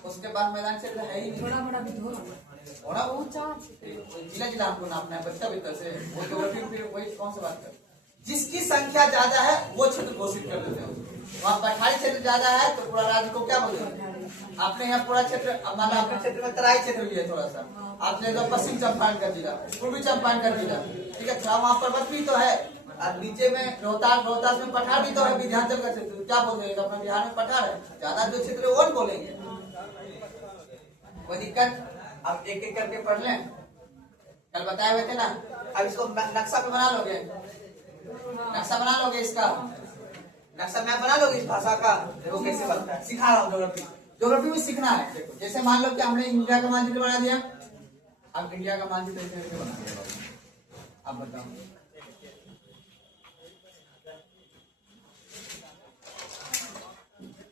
उसके बाद मैदानी क्षेत्र है ही नहीं, थोड़ा बड़ा भी थोड़ा ऊंचा जिला हमको नापना है बच्चा भीतर से, वो ज्योग्राफी फिर वही कौन सा बात कर, जिसकी संख्या ज्यादा है वो क्षेत्र घोषित कर देते हैं। वहाँ पठारी क्षेत्र ज्यादा है तो पूरा राज्य को क्या बोलते हैं? आपने यहाँ पूरा क्षेत्र, अब मान लो आपके क्षेत्र में तराई क्षेत्र भी है थोड़ा सा, आपने तो पश्चिम चंपारण कर दिया, पूर्वी चंपारण कर दिया, ठीक है, थोड़ा वहाँ पर्वत भी तो है, और नीचे में रोहतास में पठार भी तो है, विंध्याचल का क्षेत्र, क्या बोलेंगे अपना बिहार में पठार है, ज्यादा जो क्षेत्र है वो नहीं बोलेंगे, कोई दिक्कत। अब एक एक करके पढ़ लें, कल बताए हुए थे ना। अब इसको नक्शा पे बना लोगे, नक्शा बना लोगे, इसका नक्शा मैप बना लोगे इस भाषा का, देखो कैसे बनता है, सिखा रहा हूँ ज्योग्राफी, ज्योग्राफी में सीखना है। देखो जैसे मान लो कि हमने इंडिया का मानचित्र बना दिया, अब इंडिया का मानचित्र कैसे बना दिया, आप बताओ।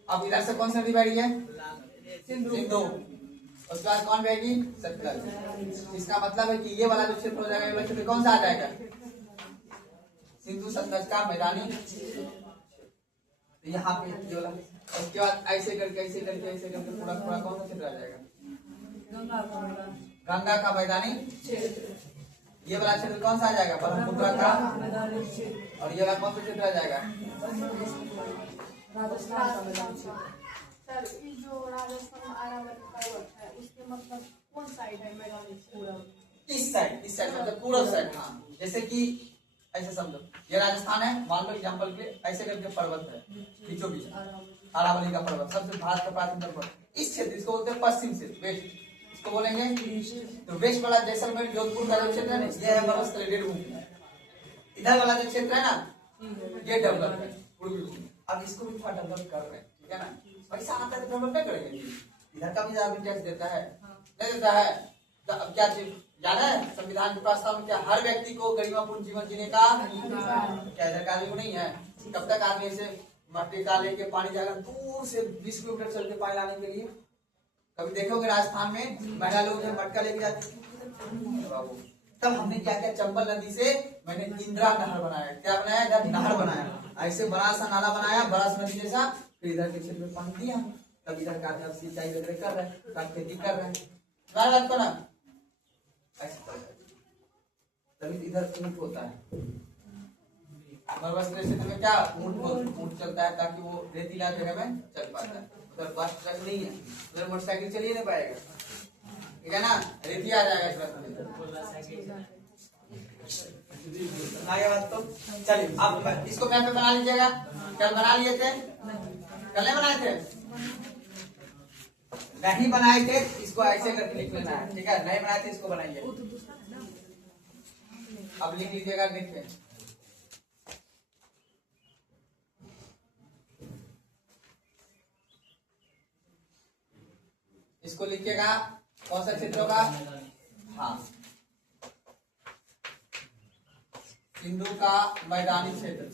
अब इधर से कौन सा नदी बह रही है, सिंधु, उसके बाद कौन बहेगी, सतलज। इसका मतलब है कि ये वाला जो क्षेत्र हो जाएगा, ये वाला क्षेत्र कौन सा आ जाएगा, सिंधु सतलज का मैदानी। तो यहाँ पे ये वाला, उसके बाद ऐसे करके ऐसे करके ऐसे करके पूरा पूरा कौन सा क्षेत्र आ जाएगा, गंगा का मैदानी क्षेत्र। ये वाला क्षेत्र कौन सा आ जाएगा, ब्रह्मपुत्र का, और ये वाला कौन सा क्षेत्र आ जाएगा, राजस्थान का मैदान क्षेत्र। सर ये जो राजस्थान अरावली पर्वत है उसके मतलब कौन साइड है मैदानी पूरब, इस साइड मतलब पूरब साइड। हाँ जैसे कि ऐसे समझो, ये राजस्थान है, मान लो एग्जांपल के ऐसे करके पर्वत है बीचों बीच, अरावली का पर्वत सबसे भारत का प्राचीन पर्वत, इस क्षेत्र इसको बोलते हैं पश्चिम से वेस्ट, इसको बोलेंगे। तो वेस्ट वाला जैसलमेर जोधपुर का जो क्षेत्र है ना, ये है मरुस्थलीय भूमि, इधर वाला जो क्षेत्र है ना ये डेवलप है पूर्वी भूमि। अब इसको भी थोड़ा डेवलप कर रहे हैं, ठीक है ना, पैसा आता है तो डेवलप नहीं करेंगे, इधर का भी ज्यादा टैक्स देता है, नहीं देता है। तो अब क्या चीज जाना है, संविधान के प्रस्ताव में क्या हर व्यक्ति को गरिमापूर्ण जीवन जीने का क्या इधर का आदमी को नहीं है। कब तक आदमी ऐसे मट्टी का लेके पानी जाएगा दूर से 20 किलोमीटर चल के पानी लाने के लिए। कभी देखोगे राजस्थान में महिला लोग मटका लेके जाते बाबू। तब हमने क्या किया, चंबल नदी से मैंने इंदिरा नहर बनाया, क्या बनाया, इधर नहर बनाया, ऐसे बड़ा सा नाला बनाया बड़ा सा नदी जैसा, फिर इधर के क्षेत्र में पानी दिया, तब इधर का सिंचाई वगैरह कर रहे हैं, खेती कर रहे हैं, बात को ना ऐसे तभी इधर ऊंट होता है। क्षेत्र में क्या ऊंट चलता है ताकि वो रेतीला जगह में चल पाता है, उधर बस ट्रक नहीं है, उधर मोटरसाइकिल चल ही नहीं पाएगा, ठीक है ना, रेती आ जाएगा इस रास्ते में। आगे बात तो चलिए, आप इसको मैप पे बना लीजिएगा, कल बना लिए थे, कल नहीं बनाए थे, नहीं बनाए थे, इसको ऐसे करके लिख लेना है, ठीक है, नहीं बनाए थे इसको बनाइए, अब लिख लीजिएगा लिख के। इसको लिखिएगा कौन सा क्षेत्र होगा, हाँ सिंधु का मैदानी क्षेत्र।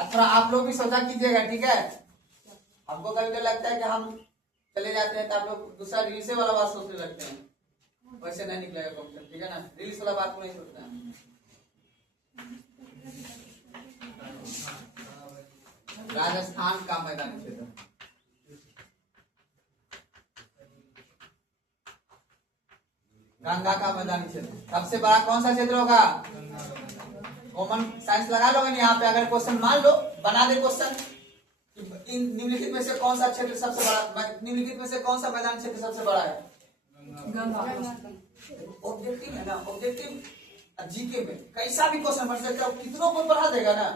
अच्छा आप लोग भी सोचा कीजिएगा, ठीक है, हमको कभी कभी लगता है कि हम चले जाते हैं तो आप लोग दूसरा रील से वाला बात सोचने लगते हैं, वैसे नहीं निकलेगा क्वेश्चन, ठीक है ना, रील्स वाला बात को नहीं सोचना है। राजस्थान का मैदानी क्षेत्र, गंगा का मैदानी क्षेत्र, सबसे बड़ा कौन सा क्षेत्र होगा, कॉमन साइंस लगा लोगे यहाँ पे, अगर क्वेश्चन मान लो बना दे क्वेश्चन, निम्नलिखित में से कौन सा क्षेत्र सबसे बड़ा, निम्नलिखित में से कौन सा मैदानी क्षेत्र सबसे बड़ा है, ऑब्जेक्टिव है ना, ऑब्जेक्टिव जीके में कैसा भी क्वेश्चन बन सकता है, कितनों को पढ़ा देगा ना,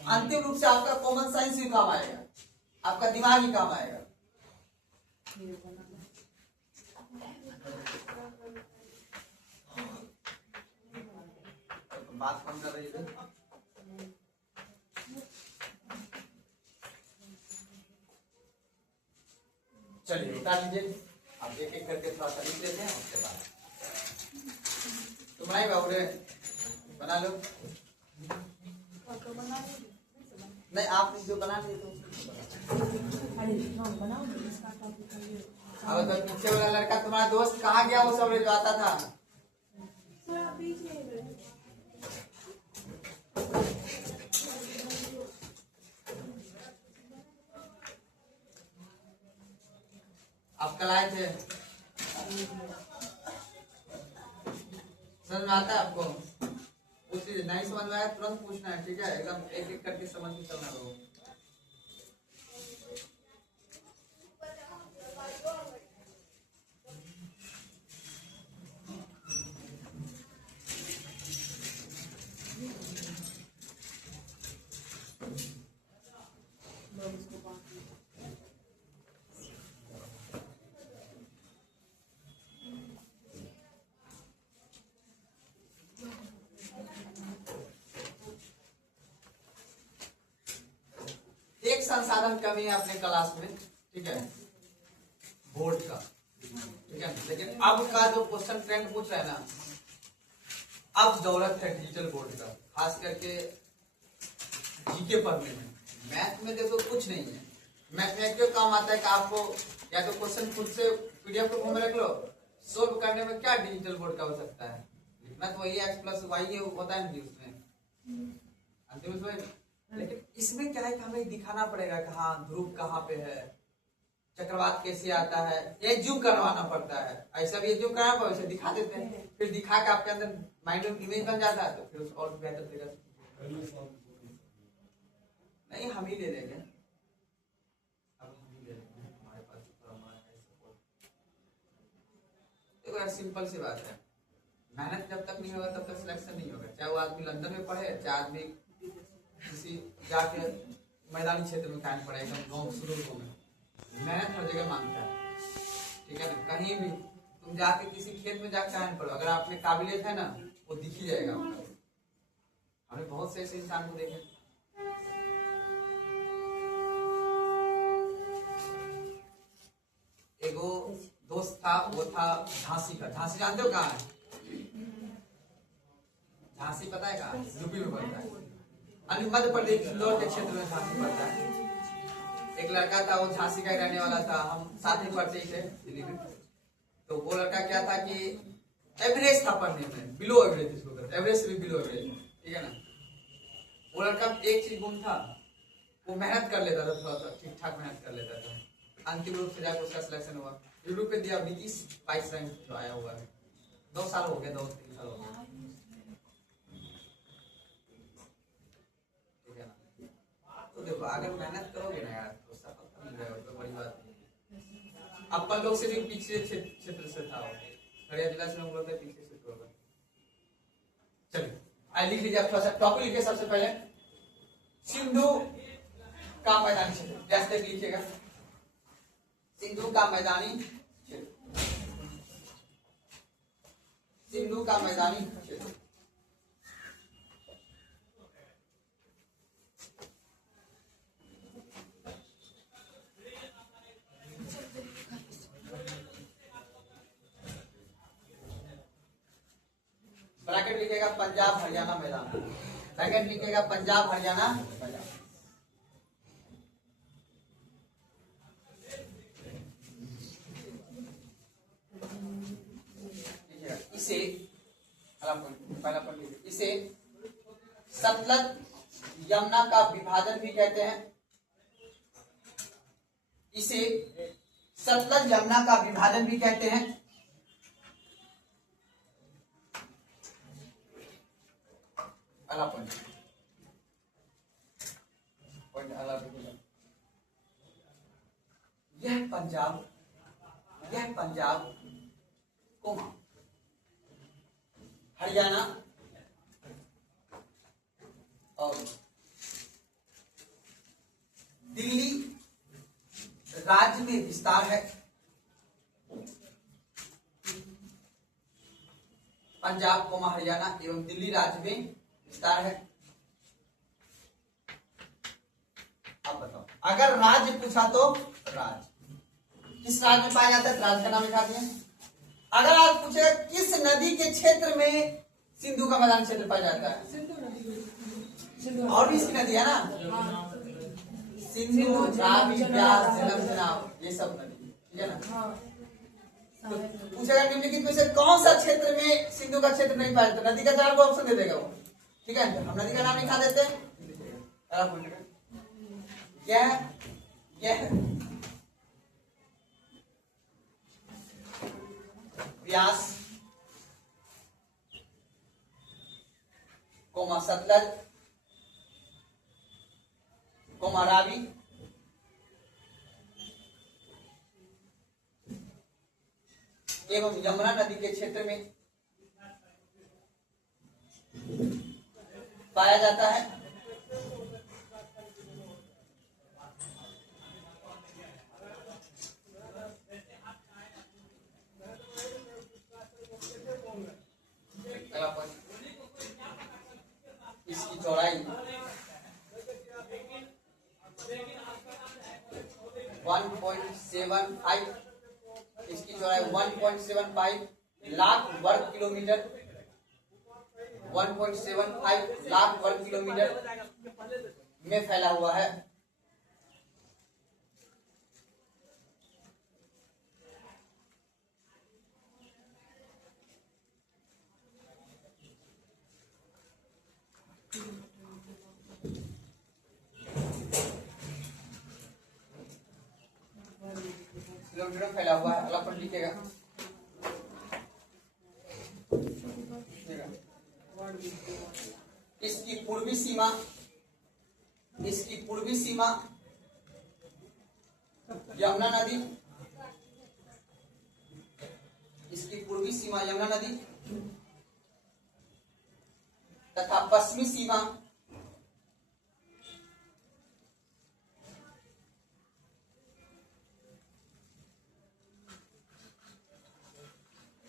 अंतिम रूप से आपका कॉमन साइंस ही काम आएगा, आपका दिमाग ही काम आएगा। बात कौन कर रही है, चलिए उतार लीजिए, आप एक एक करके थोड़ा सा लिख लेते हैं, उसके बाद तुम नहीं बाबू रे बना लो, नहीं आप जो बना लिए तो अब तो पीछे वाला लड़का तुम्हारा दोस्त कहाँ गया, वो सब जो आता था, आप कल आए थे, समझ में आता है आपको, पूछ लीजिए, नहीं समझ में आया तुरंत पूछना है, ठीक है, एकदम एक एक करके समझ के चलना होगा। संसाधन कमी है अपने क्लास में, ठीक है, बोर्ड का, ठीक है। लेकिन अब का जो क्वेश्चन ट्रेंड पूछ रहा है ना, अब जरूरत है डिजिटल बोर्ड का, खास करके जीके पढ़ने में। मैथ में देखो कुछ नहीं है, मैथ में क्यों काम आता है कि आपको या तो क्वेश्चन खुद से पीडीएफ को में रख लो, सोल्व करने में क्या डिजिटल बोर्ड का हो सकता है, लिखना तो वही x प्लस वाई होता है ना उसमें अंतिम में। लेकिन इसमें क्या है कि हमें दिखाना पड़ेगा कि हाँ ध्रुव कहाँ पे है, चक्रवात कैसे आता है, ये जूम करवाना पड़ता है, ऐसा भी जूम करना पड़ता है, दिखा देते हैं, फिर दिखा के आपके अंदर माइंड में इमेज बन जाता है, तो फिर उसको और बेहतर तरीके से नहीं हम ही ले लेंगे, अब हम ही ले लेंगे, हमारे पास देखो यार सिंपल सी बात है, मेहनत जब तक नहीं होगा तब तक सिलेक्शन नहीं होगा, चाहे वो आदमी लंदन में पढ़े, चाहे आदमी किसी जाके मैदानी क्षेत्र में काम पड़े, एकदम गाँव शुरू में, मेहनत हर जगह मांगता है, ठीक है ना। कहीं भी तुम जाके किसी खेत में जाके काम पड़ो, अगर आप में काबिलियत है ना वो दिख ही जाएगा। हमने बहुत से ऐसे इंसान को देखे, एगो दोस्त था, वो था झांसी का, झांसी जानते हो कहाँ है, झांसी पता है कहाँ, यूपी में पड़ता है, मध्य प्रदेश इंदौर के क्षेत्र में झांसी पड़ता है। एक लड़का था, वो झांसी का रहने वाला था, हम साथ ही पढ़ते ही थे दिल्ली में। तो वो लड़का क्या था कि एवरेज था पढ़ने में, बिलो एवरेज इसको कहते हैं, एवरेज से भी बिलो एवरेज, ठीक है ना। वो लड़का एक चीज गुण था, वो मेहनत कर लेता था, थोड़ा सा ठीक ठाक मेहनत कर लेता था, अंतिम रूप से जाकर उसका सिलेक्शन हुआ, यूट्यूब पे दिया 22 रैंक जो आया हुआ है, 2 साल हो गए, 2-3 साल हो गए, ठीक है ना। तो देखो अगर मेहनत करोगे ना यार तो सफलता मिल जाएगा, तो बड़ी बात नहीं। अपन लोग से भी पीछे क्षेत्र से था, खड़िया जिला से हम लोग पीछे से होगा। चलिए आई लिख लीजिए, थोड़ा सा टॉपिक लिखिए। सबसे पहले सिंधु का मैदानी क्षेत्र, जैसे लिखिएगा सिंधु का मैदानी क्षेत्र, सिंधु का मैदानी क्षेत्र। ब्रैकेट लिखेगा पंजाब हरियाणा मैदान, ब्रैकेट लिखेगा पंजाब हरियाणा मैदान। इसे पहला पॉइंट लिखिए, इसे सतलज यमुना का विभाजन भी कहते हैं, इसे सतलज यमुना का विभाजन भी कहते हैं। पहला पॉइंट यह पंजाब कोमा हरियाणा और दिल्ली राज्य में विस्तार है। पंजाब कोमा हरियाणा एवं दिल्ली राज्य में विस्तार है। अब बताओ, अगर राज्य पूछा तो राज्य किस राज्य में पाया जाता है, राज्य का नाम लिखा दिया। अगर आप पूछे किस नदी के क्षेत्र में सिंधु का मैदानी क्षेत्र पाया जाता है, और भी इसकी नदी है ना, सिंधु रावी ब्यास झेलम चेनाब, ये सब नदी, ठीक है ना। तो पूछेगा निम्नलिखित में से कौन सा क्षेत्र में सिंधु का क्षेत्र नहीं पाया जाता, नदी का 4 ऑप्शन दे देगा वो, ठीक है। हम नदी का नाम लिखा देते हैं, यह व्यास कोमा सतलज कोमा रावी एवं यमुना नदी के क्षेत्र में पाया जाता है। इसकी चौड़ाई 1.75, इसकी चौड़ाई 1.75 लाख वर्ग किलोमीटर, 1.75 लाख वर्ग किलोमीटर में फैला हुआ है। किलोमीटर में फैला हुआ है, अलग पर लिखेगा। इसकी पूर्वी सीमा यमुना नदी, इसकी पूर्वी सीमा यमुना नदी तथा पश्चिमी सीमा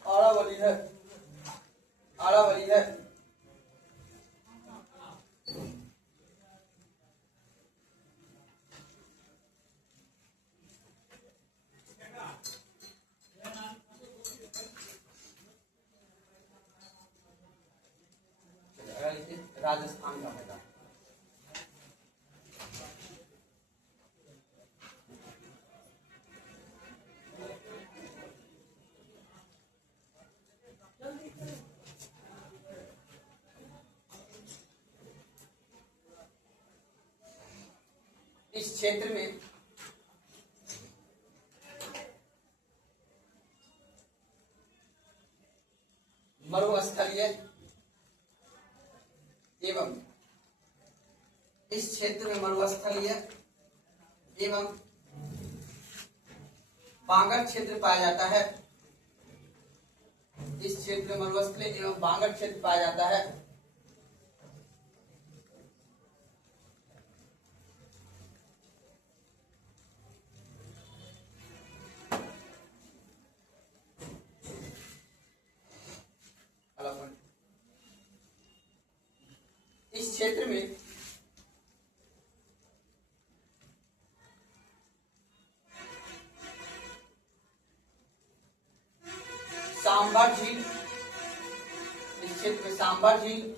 अरावली है। राजस्थान का मैदान, इस क्षेत्र में मरुस्थलीय एवं बांगर क्षेत्र पाया जाता है। इस क्षेत्र में मरुस्थलीय एवं बांगर क्षेत्र पाया जाता है। इस क्षेत्र में सांभर झील, इस क्षेत्र में सांभर झील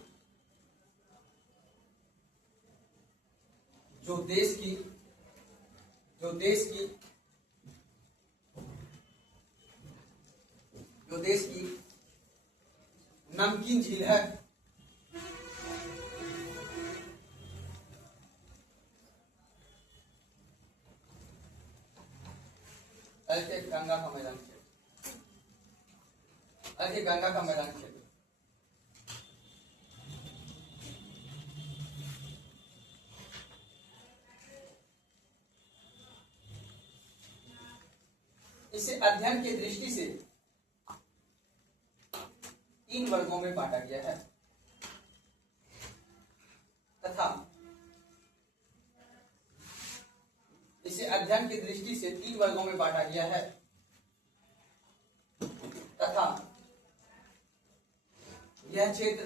जो देश की नमकीन झील है। ऐसे गंगा का मैदान क्षेत्र, ऐसे गंगा का मैदान क्षेत्र, इसे अध्ययन की दृष्टि से 3 वर्गों में बांटा गया है तथा इसे अध्ययन की दृष्टि से 3 वर्गों में बांटा गया है तथा यह क्षेत्र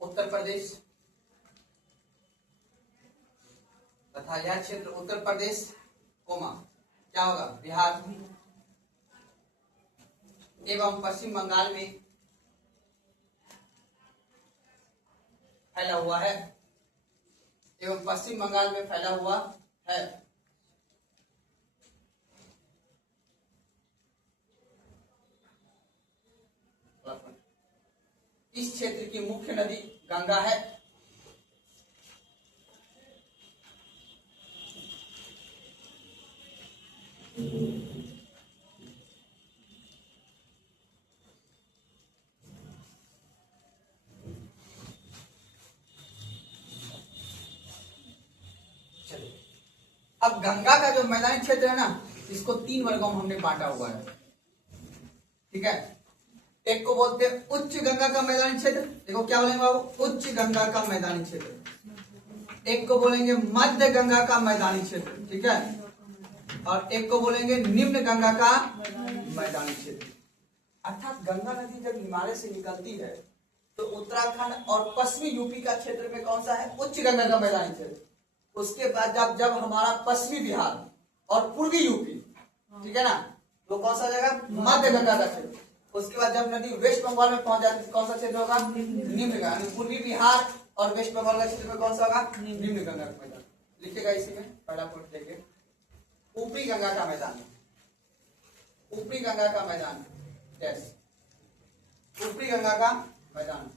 उत्तर प्रदेश तथा यह क्षेत्र उत्तर प्रदेश कोमा क्या होगा बिहार एवं पश्चिम बंगाल में फैला हुआ है, एवं पश्चिम बंगाल में फैला हुआ है। इस क्षेत्र की मुख्य नदी गंगा है। अब गंगा का जो मैदानी क्षेत्र है ना, इसको 3 वर्गों में हमने बांटा हुआ है। ठीक है, एक को बोलते हैं उच्च गंगा का मैदानी क्षेत्र, देखो क्या बोलेंगे बाबू, उच्च गंगा का मैदानी क्षेत्र। एक को बोलेंगे मध्य गंगा का मैदानी क्षेत्र, ठीक है, और एक को बोलेंगे निम्न गंगा का मैदानी क्षेत्र। अर्थात गंगा नदी जब हिमालय से निकलती है तो उत्तराखंड और पश्चिमी यूपी का क्षेत्र में कौन सा है? उच्च गंगा का मैदानी क्षेत्र। उसके बाद जब हमारा पश्चिमी बिहार और पूर्वी यूपी, ठीक है ना, तो कौन सा जाएगा? मध्य गंगा का क्षेत्र। उसके बाद जब नदी वेस्ट बंगाल में पहुंच जाती है कौन सा क्षेत्र होगा? निम्न गंगा। पूर्वी बिहार और वेस्ट बंगाल का क्षेत्र में कौन सा होगा? निम्न गंगा का मैदान। लिखिएगा इसी में पहला पॉइंट देखिए, ऊपरी गंगा का मैदान, ऊपरी गंगा का मैदान, यस, ऊपरी गंगा का मैदान।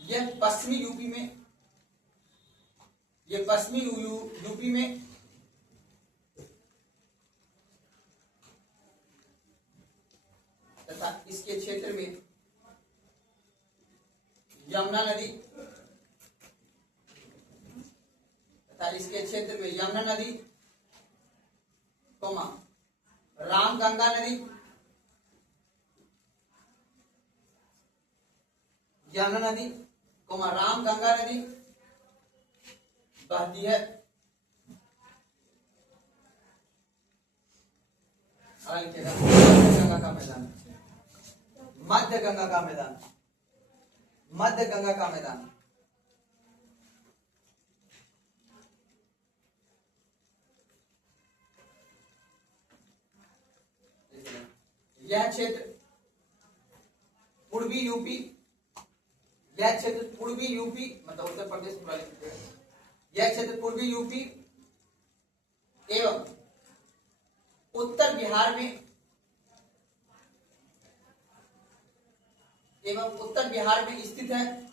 यह पश्चिमी यूपी में, ये पश्चिमी यूपी में तथा इसके क्षेत्र में यमुना नदी तथा इसके क्षेत्र में यमुना नदी, रामगंगा नदी, यमुना नदी, रामगंगा नदी बहती है। गंगा का मैदान, मध्य गंगा का मैदान, मध्य गंगा का मैदान। यह क्षेत्र पूर्वी यूपी, यह क्षेत्र पूर्वी यूपी मतलब उत्तर प्रदेश पूरा लिखते हैं। यह क्षेत्र पूर्वी यूपी एवं उत्तर बिहार में स्थित है।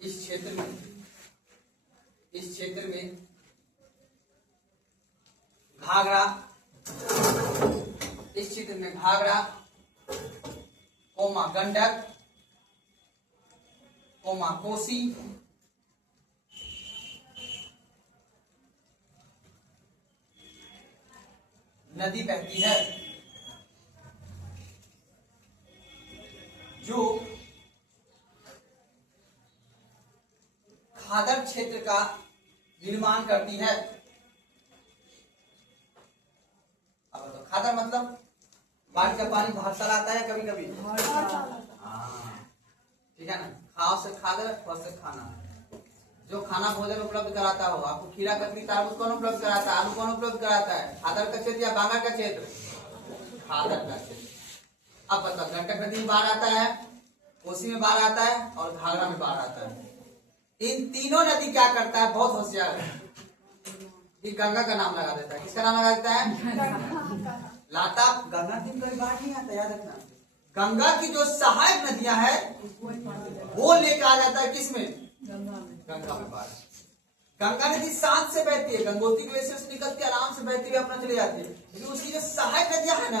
इस क्षेत्र में घाघरा, इस क्षेत्र में घाघरा, गंडक, कोसी, नदी बहती है, जो खादर क्षेत्र का निर्माण करती है। अब तो खादर मतलब बारिश का पानी बाहर चला आता है कभी कभी, ठीक है ना। खाओ से खादर, फल से खाना। जो खाना भोजन उपलब्ध कराता हो, आपको खीरा ककड़ी तरबूज कौन उपलब्ध कराता है? आलू कौन उपलब्ध कराता है? खादर का क्षेत्र या बांगा का क्षेत्र? खादर का क्षेत्र। अब बताओ, गंडक नदी में बाढ़ आता है, कोसी में बाढ़ आता है और घाघरा में बाढ़ आता है। इन तीनों नदी क्या करता है? बहुत होशियार है, ये गंगा का नाम लगा देता है। किसका नाम लगा देता है? लाता। गंगा की कोई बाढ़ नहीं आता, याद रखना। गंगा की जो सहायक नदियां हैं वो लेकर आ जाता है किसमें? गंगा में बाढ़। गंगा नदी शांत से बहती है, गंगोत्री ग्लेशियर से निकलती है, आराम से बहती हुई अपना चले जाती है। लेकिन उसकी जो सहायक नदियां है ना,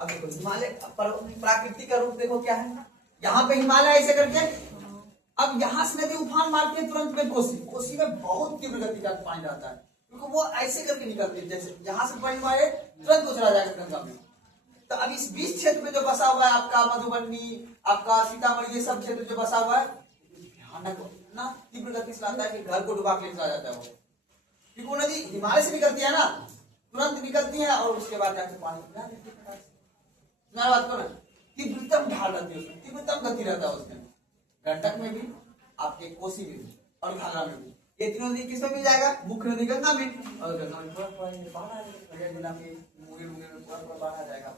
अब देखो हिमालय प्राकृतिक का रूप देखो क्या है। यहाँ पे हिमालय ऐसे करके, अब यहाँ से नदी उफान मारती है तुरंत में कोसी में बहुत तीव्र गति का पानी रहता है, क्योंकि वो ऐसे करके निकलती है, जैसे यहाँ से पानी मारे तुरंत चला जाएगा गंगा में। तो अब इस बीच क्षेत्र में जो बसा हुआ है आपका मधुबनी, आपका सीतामढ़ी, ये सब क्षेत्र जो बसा हुआ है, भयानक ना तीव्र गति से आता है कि घर को डुबा के चला जाता है वो, क्योंकि वो नदी हिमालय से निकलती है ना, तुरंत निकलती है और उसके बाद जाके पानी पिला देती है। बात को ना, तीव्रतम ढाल रहती है उसमें, तीव्रतम गति रहता है उसमें। गंडक में भी, आपके कोसी में भी और घाघरा में भी। ये तीनों नदी किसमें मिल जाएगा? मुख्य नदी गंगा में, और गंगा में पूरा बाढ़ आ जाएगा।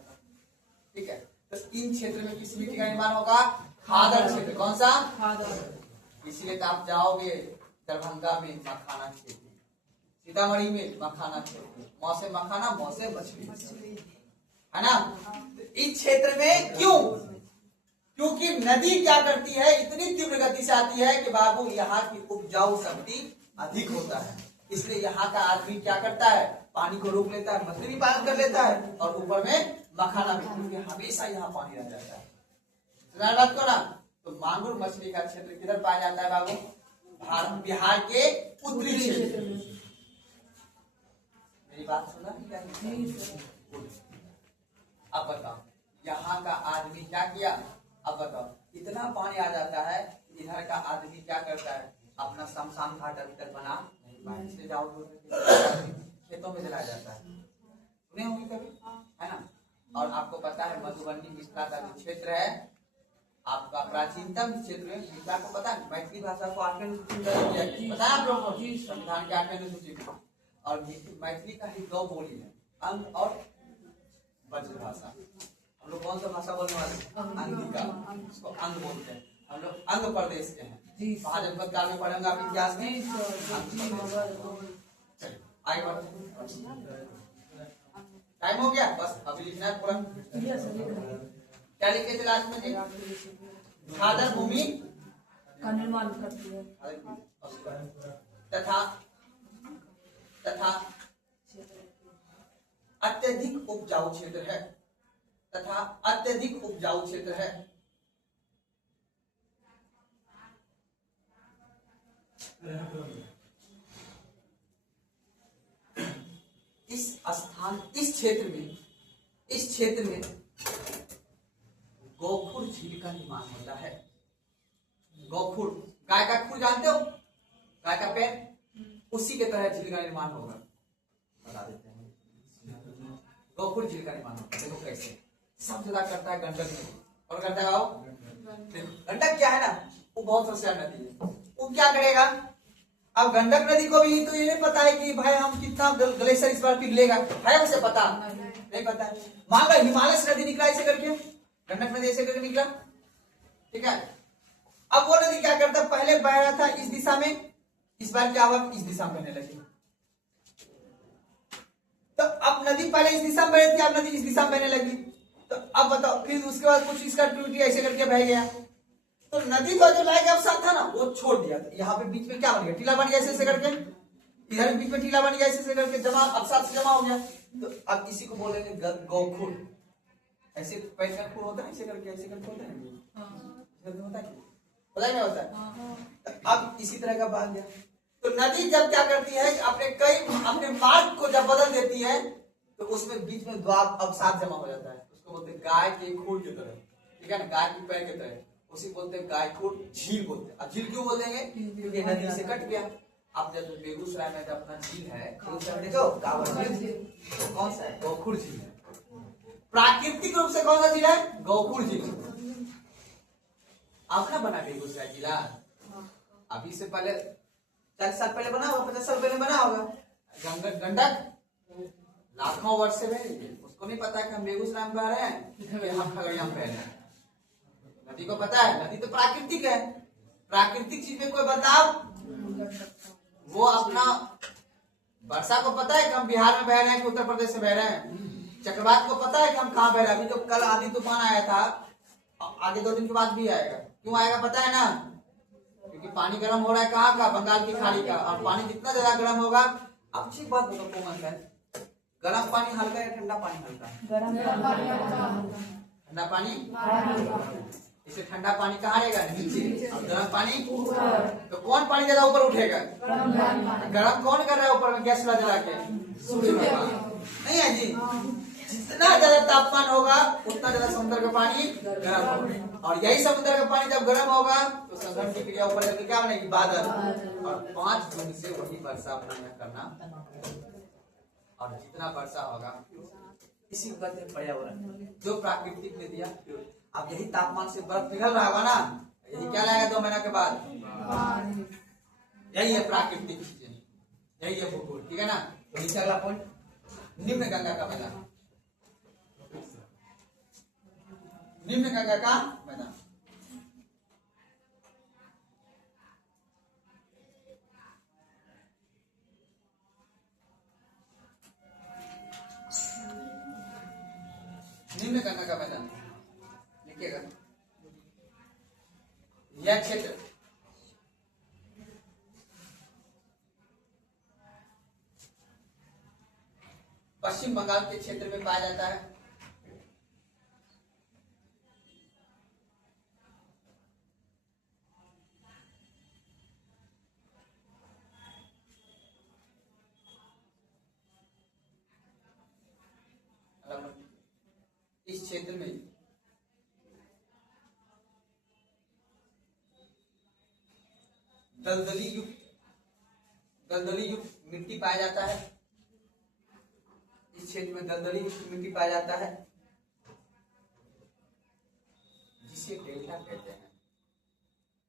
ठीक है, तो इन क्षेत्र में किस मिट्टी का निर्माण होगा? खादर क्षेत्र। कौन सा? खादर। इसीलिए तो आप जाओगे दरभंगा में मखाना खेती, सीतामढ़ी में मखाना खेती, मौसे मखाना, मौसे मछली, है ना। तो इस क्षेत्र में क्यों? क्योंकि नदी क्या करती है, इतनी तीव्र गति से आती है कि बाबू यहाँ की उपजाऊ शक्ति अधिक होता है। इसलिए यहाँ का आदमी क्या करता है? पानी को रोक लेता है, मछली भी पालन कर लेता है और ऊपर में मखाना भी, क्योंकि हमेशा यहाँ पानी रह जाता है। बात को ना, तो मांगुर मछली का क्षेत्र किधर पाया जाता है बाबू? बिहार के उत्तरी क्षेत्र। मेरी बात सुना? अब बताओ यहाँ का आदमी क्या किया? अब बताओ, इतना पानी आ जाता है, इधर का आदमी क्या करता है, अपना शमशान घाट अभी तक बना नहीं पाया, इसलिए जाओ तो खेतों में चला जाता है। सुने होंगे कभी, है ना। और आपको पता है मधुबनी मिथिला का जो क्षेत्र है, आपका प्राचीनतम क्षेत्र में मिथिला को पता है, मैथिली भाषा को 8वें अनुसूची में दर्ज किया गया, पता है आप लोगों को, संविधान के 8वें अनुसूची में। और मैथिली का ही 2 बोली है, अंग और ब्रज भाषा। हम लोग कौन सा भाषा बोलने वाले हैं, अंगिका, इसको अंग बोलते हैं। हम लोग अंग प्रदेश के हैं, महाजनपद काल में पढ़ेंगे आप इतिहास में। आगे बढ़ते, टाइम हो गया, बस अभी लिखना है पूरा। क्या लिखे थे लास्ट में जी, खादर भूमि का निर्माण करती है तथा अत्यधिक उपजाऊ क्षेत्र है, तथा अत्यधिक उपजाऊ क्षेत्र है। इस क्षेत्र में गोखुर झील का निर्माण होता है। गोखुर, गाय का खुर जानते हो, गाय का पैर, उसी के तरह झील का निर्माण होगा, बता देते हैं। गोखुर झील का निर्माण होता है, देखो कैसे। सब जगह करता है गंडक नदी, और करता है आओ गंडक क्या है ना, वो बहुत होशियार नदी है। वो क्या करेगा, अब गंडक नदी को भी तो ये नहीं पता है कि भाई हम कितना ग्लेशियर इस बार पिघलेगा, है उसे पता नहीं पता है। मान लो हिमालय से नदी निकला ऐसे करके, गंडक नदी ऐसे करके निकला, ठीक है। अब वो नदी क्या करता, पहले बह रहा था इस दिशा में, इस बार क्या हुआ, इस दिशा में बहने लगी। तो अब नदी पहले इस दिशा में बह रही थी, अब नदी इस दिशा में बहने लगी। तो अब बताओ, फिर उसके बाद कुछ इसका ट्यूटी ऐसे करके बह गया, तो नदी का जो लाएगा अवसाद था ना, वो छोड़ दिया। यहाँ पे बीच में क्या बन गया, टीला बन गया ऐसे करके, इधर बीच में टीला बन गया ऐसे करके, जमा अवसाद से जमा हो गया। तो अब इसी को बोलेंगे गौखुर। ऐसे पैर का खुर होता है, ऐसे करके होता है, होता है, पता नहीं होता है। अब इसी तरह का बांध दिया। तो नदी जब क्या करती है, अपने मार्ग को जब बदल देती है, तो उसमें बीच में द्वाब अवसाद जमा हो जाता है, उसको बोलते हैं गाय के खुर की तरह, ठीक है ना, गाय के पैर की तरह, उसी बोलते हैं गाय खुर, झील बोलते हैं। अब झील क्यों बोल देंगे, क्योंकि नदी से कट गया। अब जब बेगूसराय में अपना झील है, देखो कांवर झील, तो कौन सा है, गोखुर झील है। प्राकृतिक रूप से कौन सा झील है, गोखुर झील। अब ना बना बेगूसराय जिला, अभी से पहले 40 साल पहले बना होगा, 50 साल पहले बना होगा। गंडक लाखों वर्ष से बह रही है, उसको नहीं पता कि हम बेगूसराय में बह रहे हैं, हम खगड़िया में बह रहे हैं। नदी को पता है, नदी तो प्राकृतिक है, प्राकृतिक चीज में कोई बदलाव, वो अपना वर्षा को पता है कि हम बिहार में बह रहे हैं कि उत्तर प्रदेश से बह रहे हैं, चक्रवात को पता है कि हम कहाँ बह रहे हैं। अभी जो कल आंधी तूफान आया था, आगे 2 दिन के बाद भी आएगा, क्यों आएगा पता है ना, क्योंकि पानी गर्म हो रहा है कहाँ का, बंगाल की खाड़ी का, और पानी जितना ज्यादा गर्म होगा। अब ठीक बात बताओ कोमल है, गर्म पानी हल्का है, ठंडा पानी हल्का, ठंडा पानी, इसे ठंडा पानी कहाँ रहेगा, नीचे, और गर्म पानी, तो कौन पानी ज्यादा ऊपर उठेगा, गर्म कौन कर रहा है ऊपर में गैस जला के, सूर्य भगवान, नहीं है जी। जितना ज्यादा तापमान होगा उतना ज्यादा समुद्र का पानी गर्म होगा, और यही समुद्र का पानी जब गर्म होगा तो संघर्ष की क्रिया ऊपर जाकर क्या बनेगी, बादल, और 5 जून से वही वर्षा अपना यहाँ करना, और जितना वर्षा होगा इसी को कहते हैं पर्यावरण, जो प्राकृतिक ने दिया। अब यही तापमान से बर्फ पिघल रहा होगा ना, यही क्या लाएगा 2 महीना के बाद, यही है प्राकृतिक चीजें, यही है भूगोल, ठीक है ना। तो नीचे अगला पॉइंट, निम्न गंगा का मैदान, निम्न गंगा का मैदान, निम्न गंगा का मैदान लिखिएगा। यह क्षेत्र पश्चिम बंगाल के क्षेत्र में पाया जाता है। इस क्षेत्र में दलदली युक्त मिट्टी पाया जाता है। इस क्षेत्र में दलदली युक्त मिट्टी पाया जाता है, जिसे डेल्टा कहते हैं,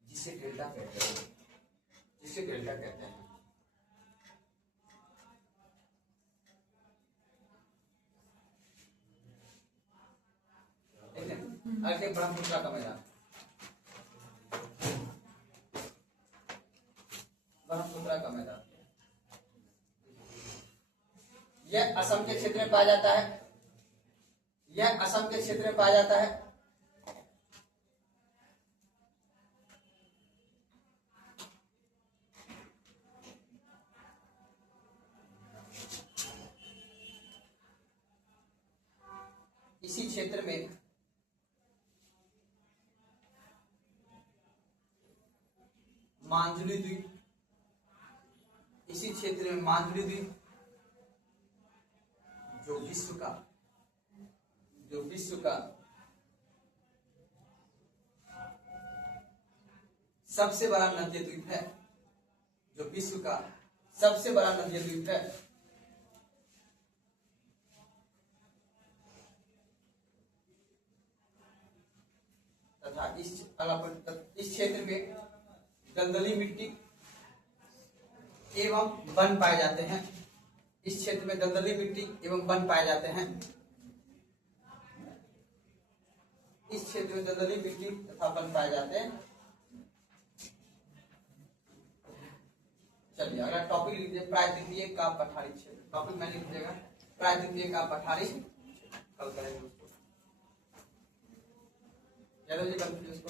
जिसे डेल्टा कहते हैं, जिसे डेल्टा कहते हैं। आगे ब्रह्मपुत्र का मैदान, ब्रह्मपुत्र का मैदान यह असम के क्षेत्र में पाया जाता है, यह असम के क्षेत्र में पाया जाता है। इसी क्षेत्र में मांजुली द्वीप, इसी क्षेत्र में मांजुली द्वीप जो विश्व का सबसे बड़ा नदीय द्वीप है, जो विश्व का सबसे बड़ा नदीय द्वीप है। तथा इस क्षेत्र में दलदली मिट्टी एवं वन पाए जाते हैं। इस क्षेत्र में दलदली मिट्टी एवं वन पाए जाते हैं। इस क्षेत्र में दलदली मिट्टी तथा वन पाए जाते हैं। चलिए अगला टॉपिक लिख दीजिए, प्रायद्वीपीय का पठारी क्षेत्र। टॉपिक में लिख दीजिएगा प्रायद्वीपीय का पठारी, कल करेंगे उसको। चलो जी, कल उसको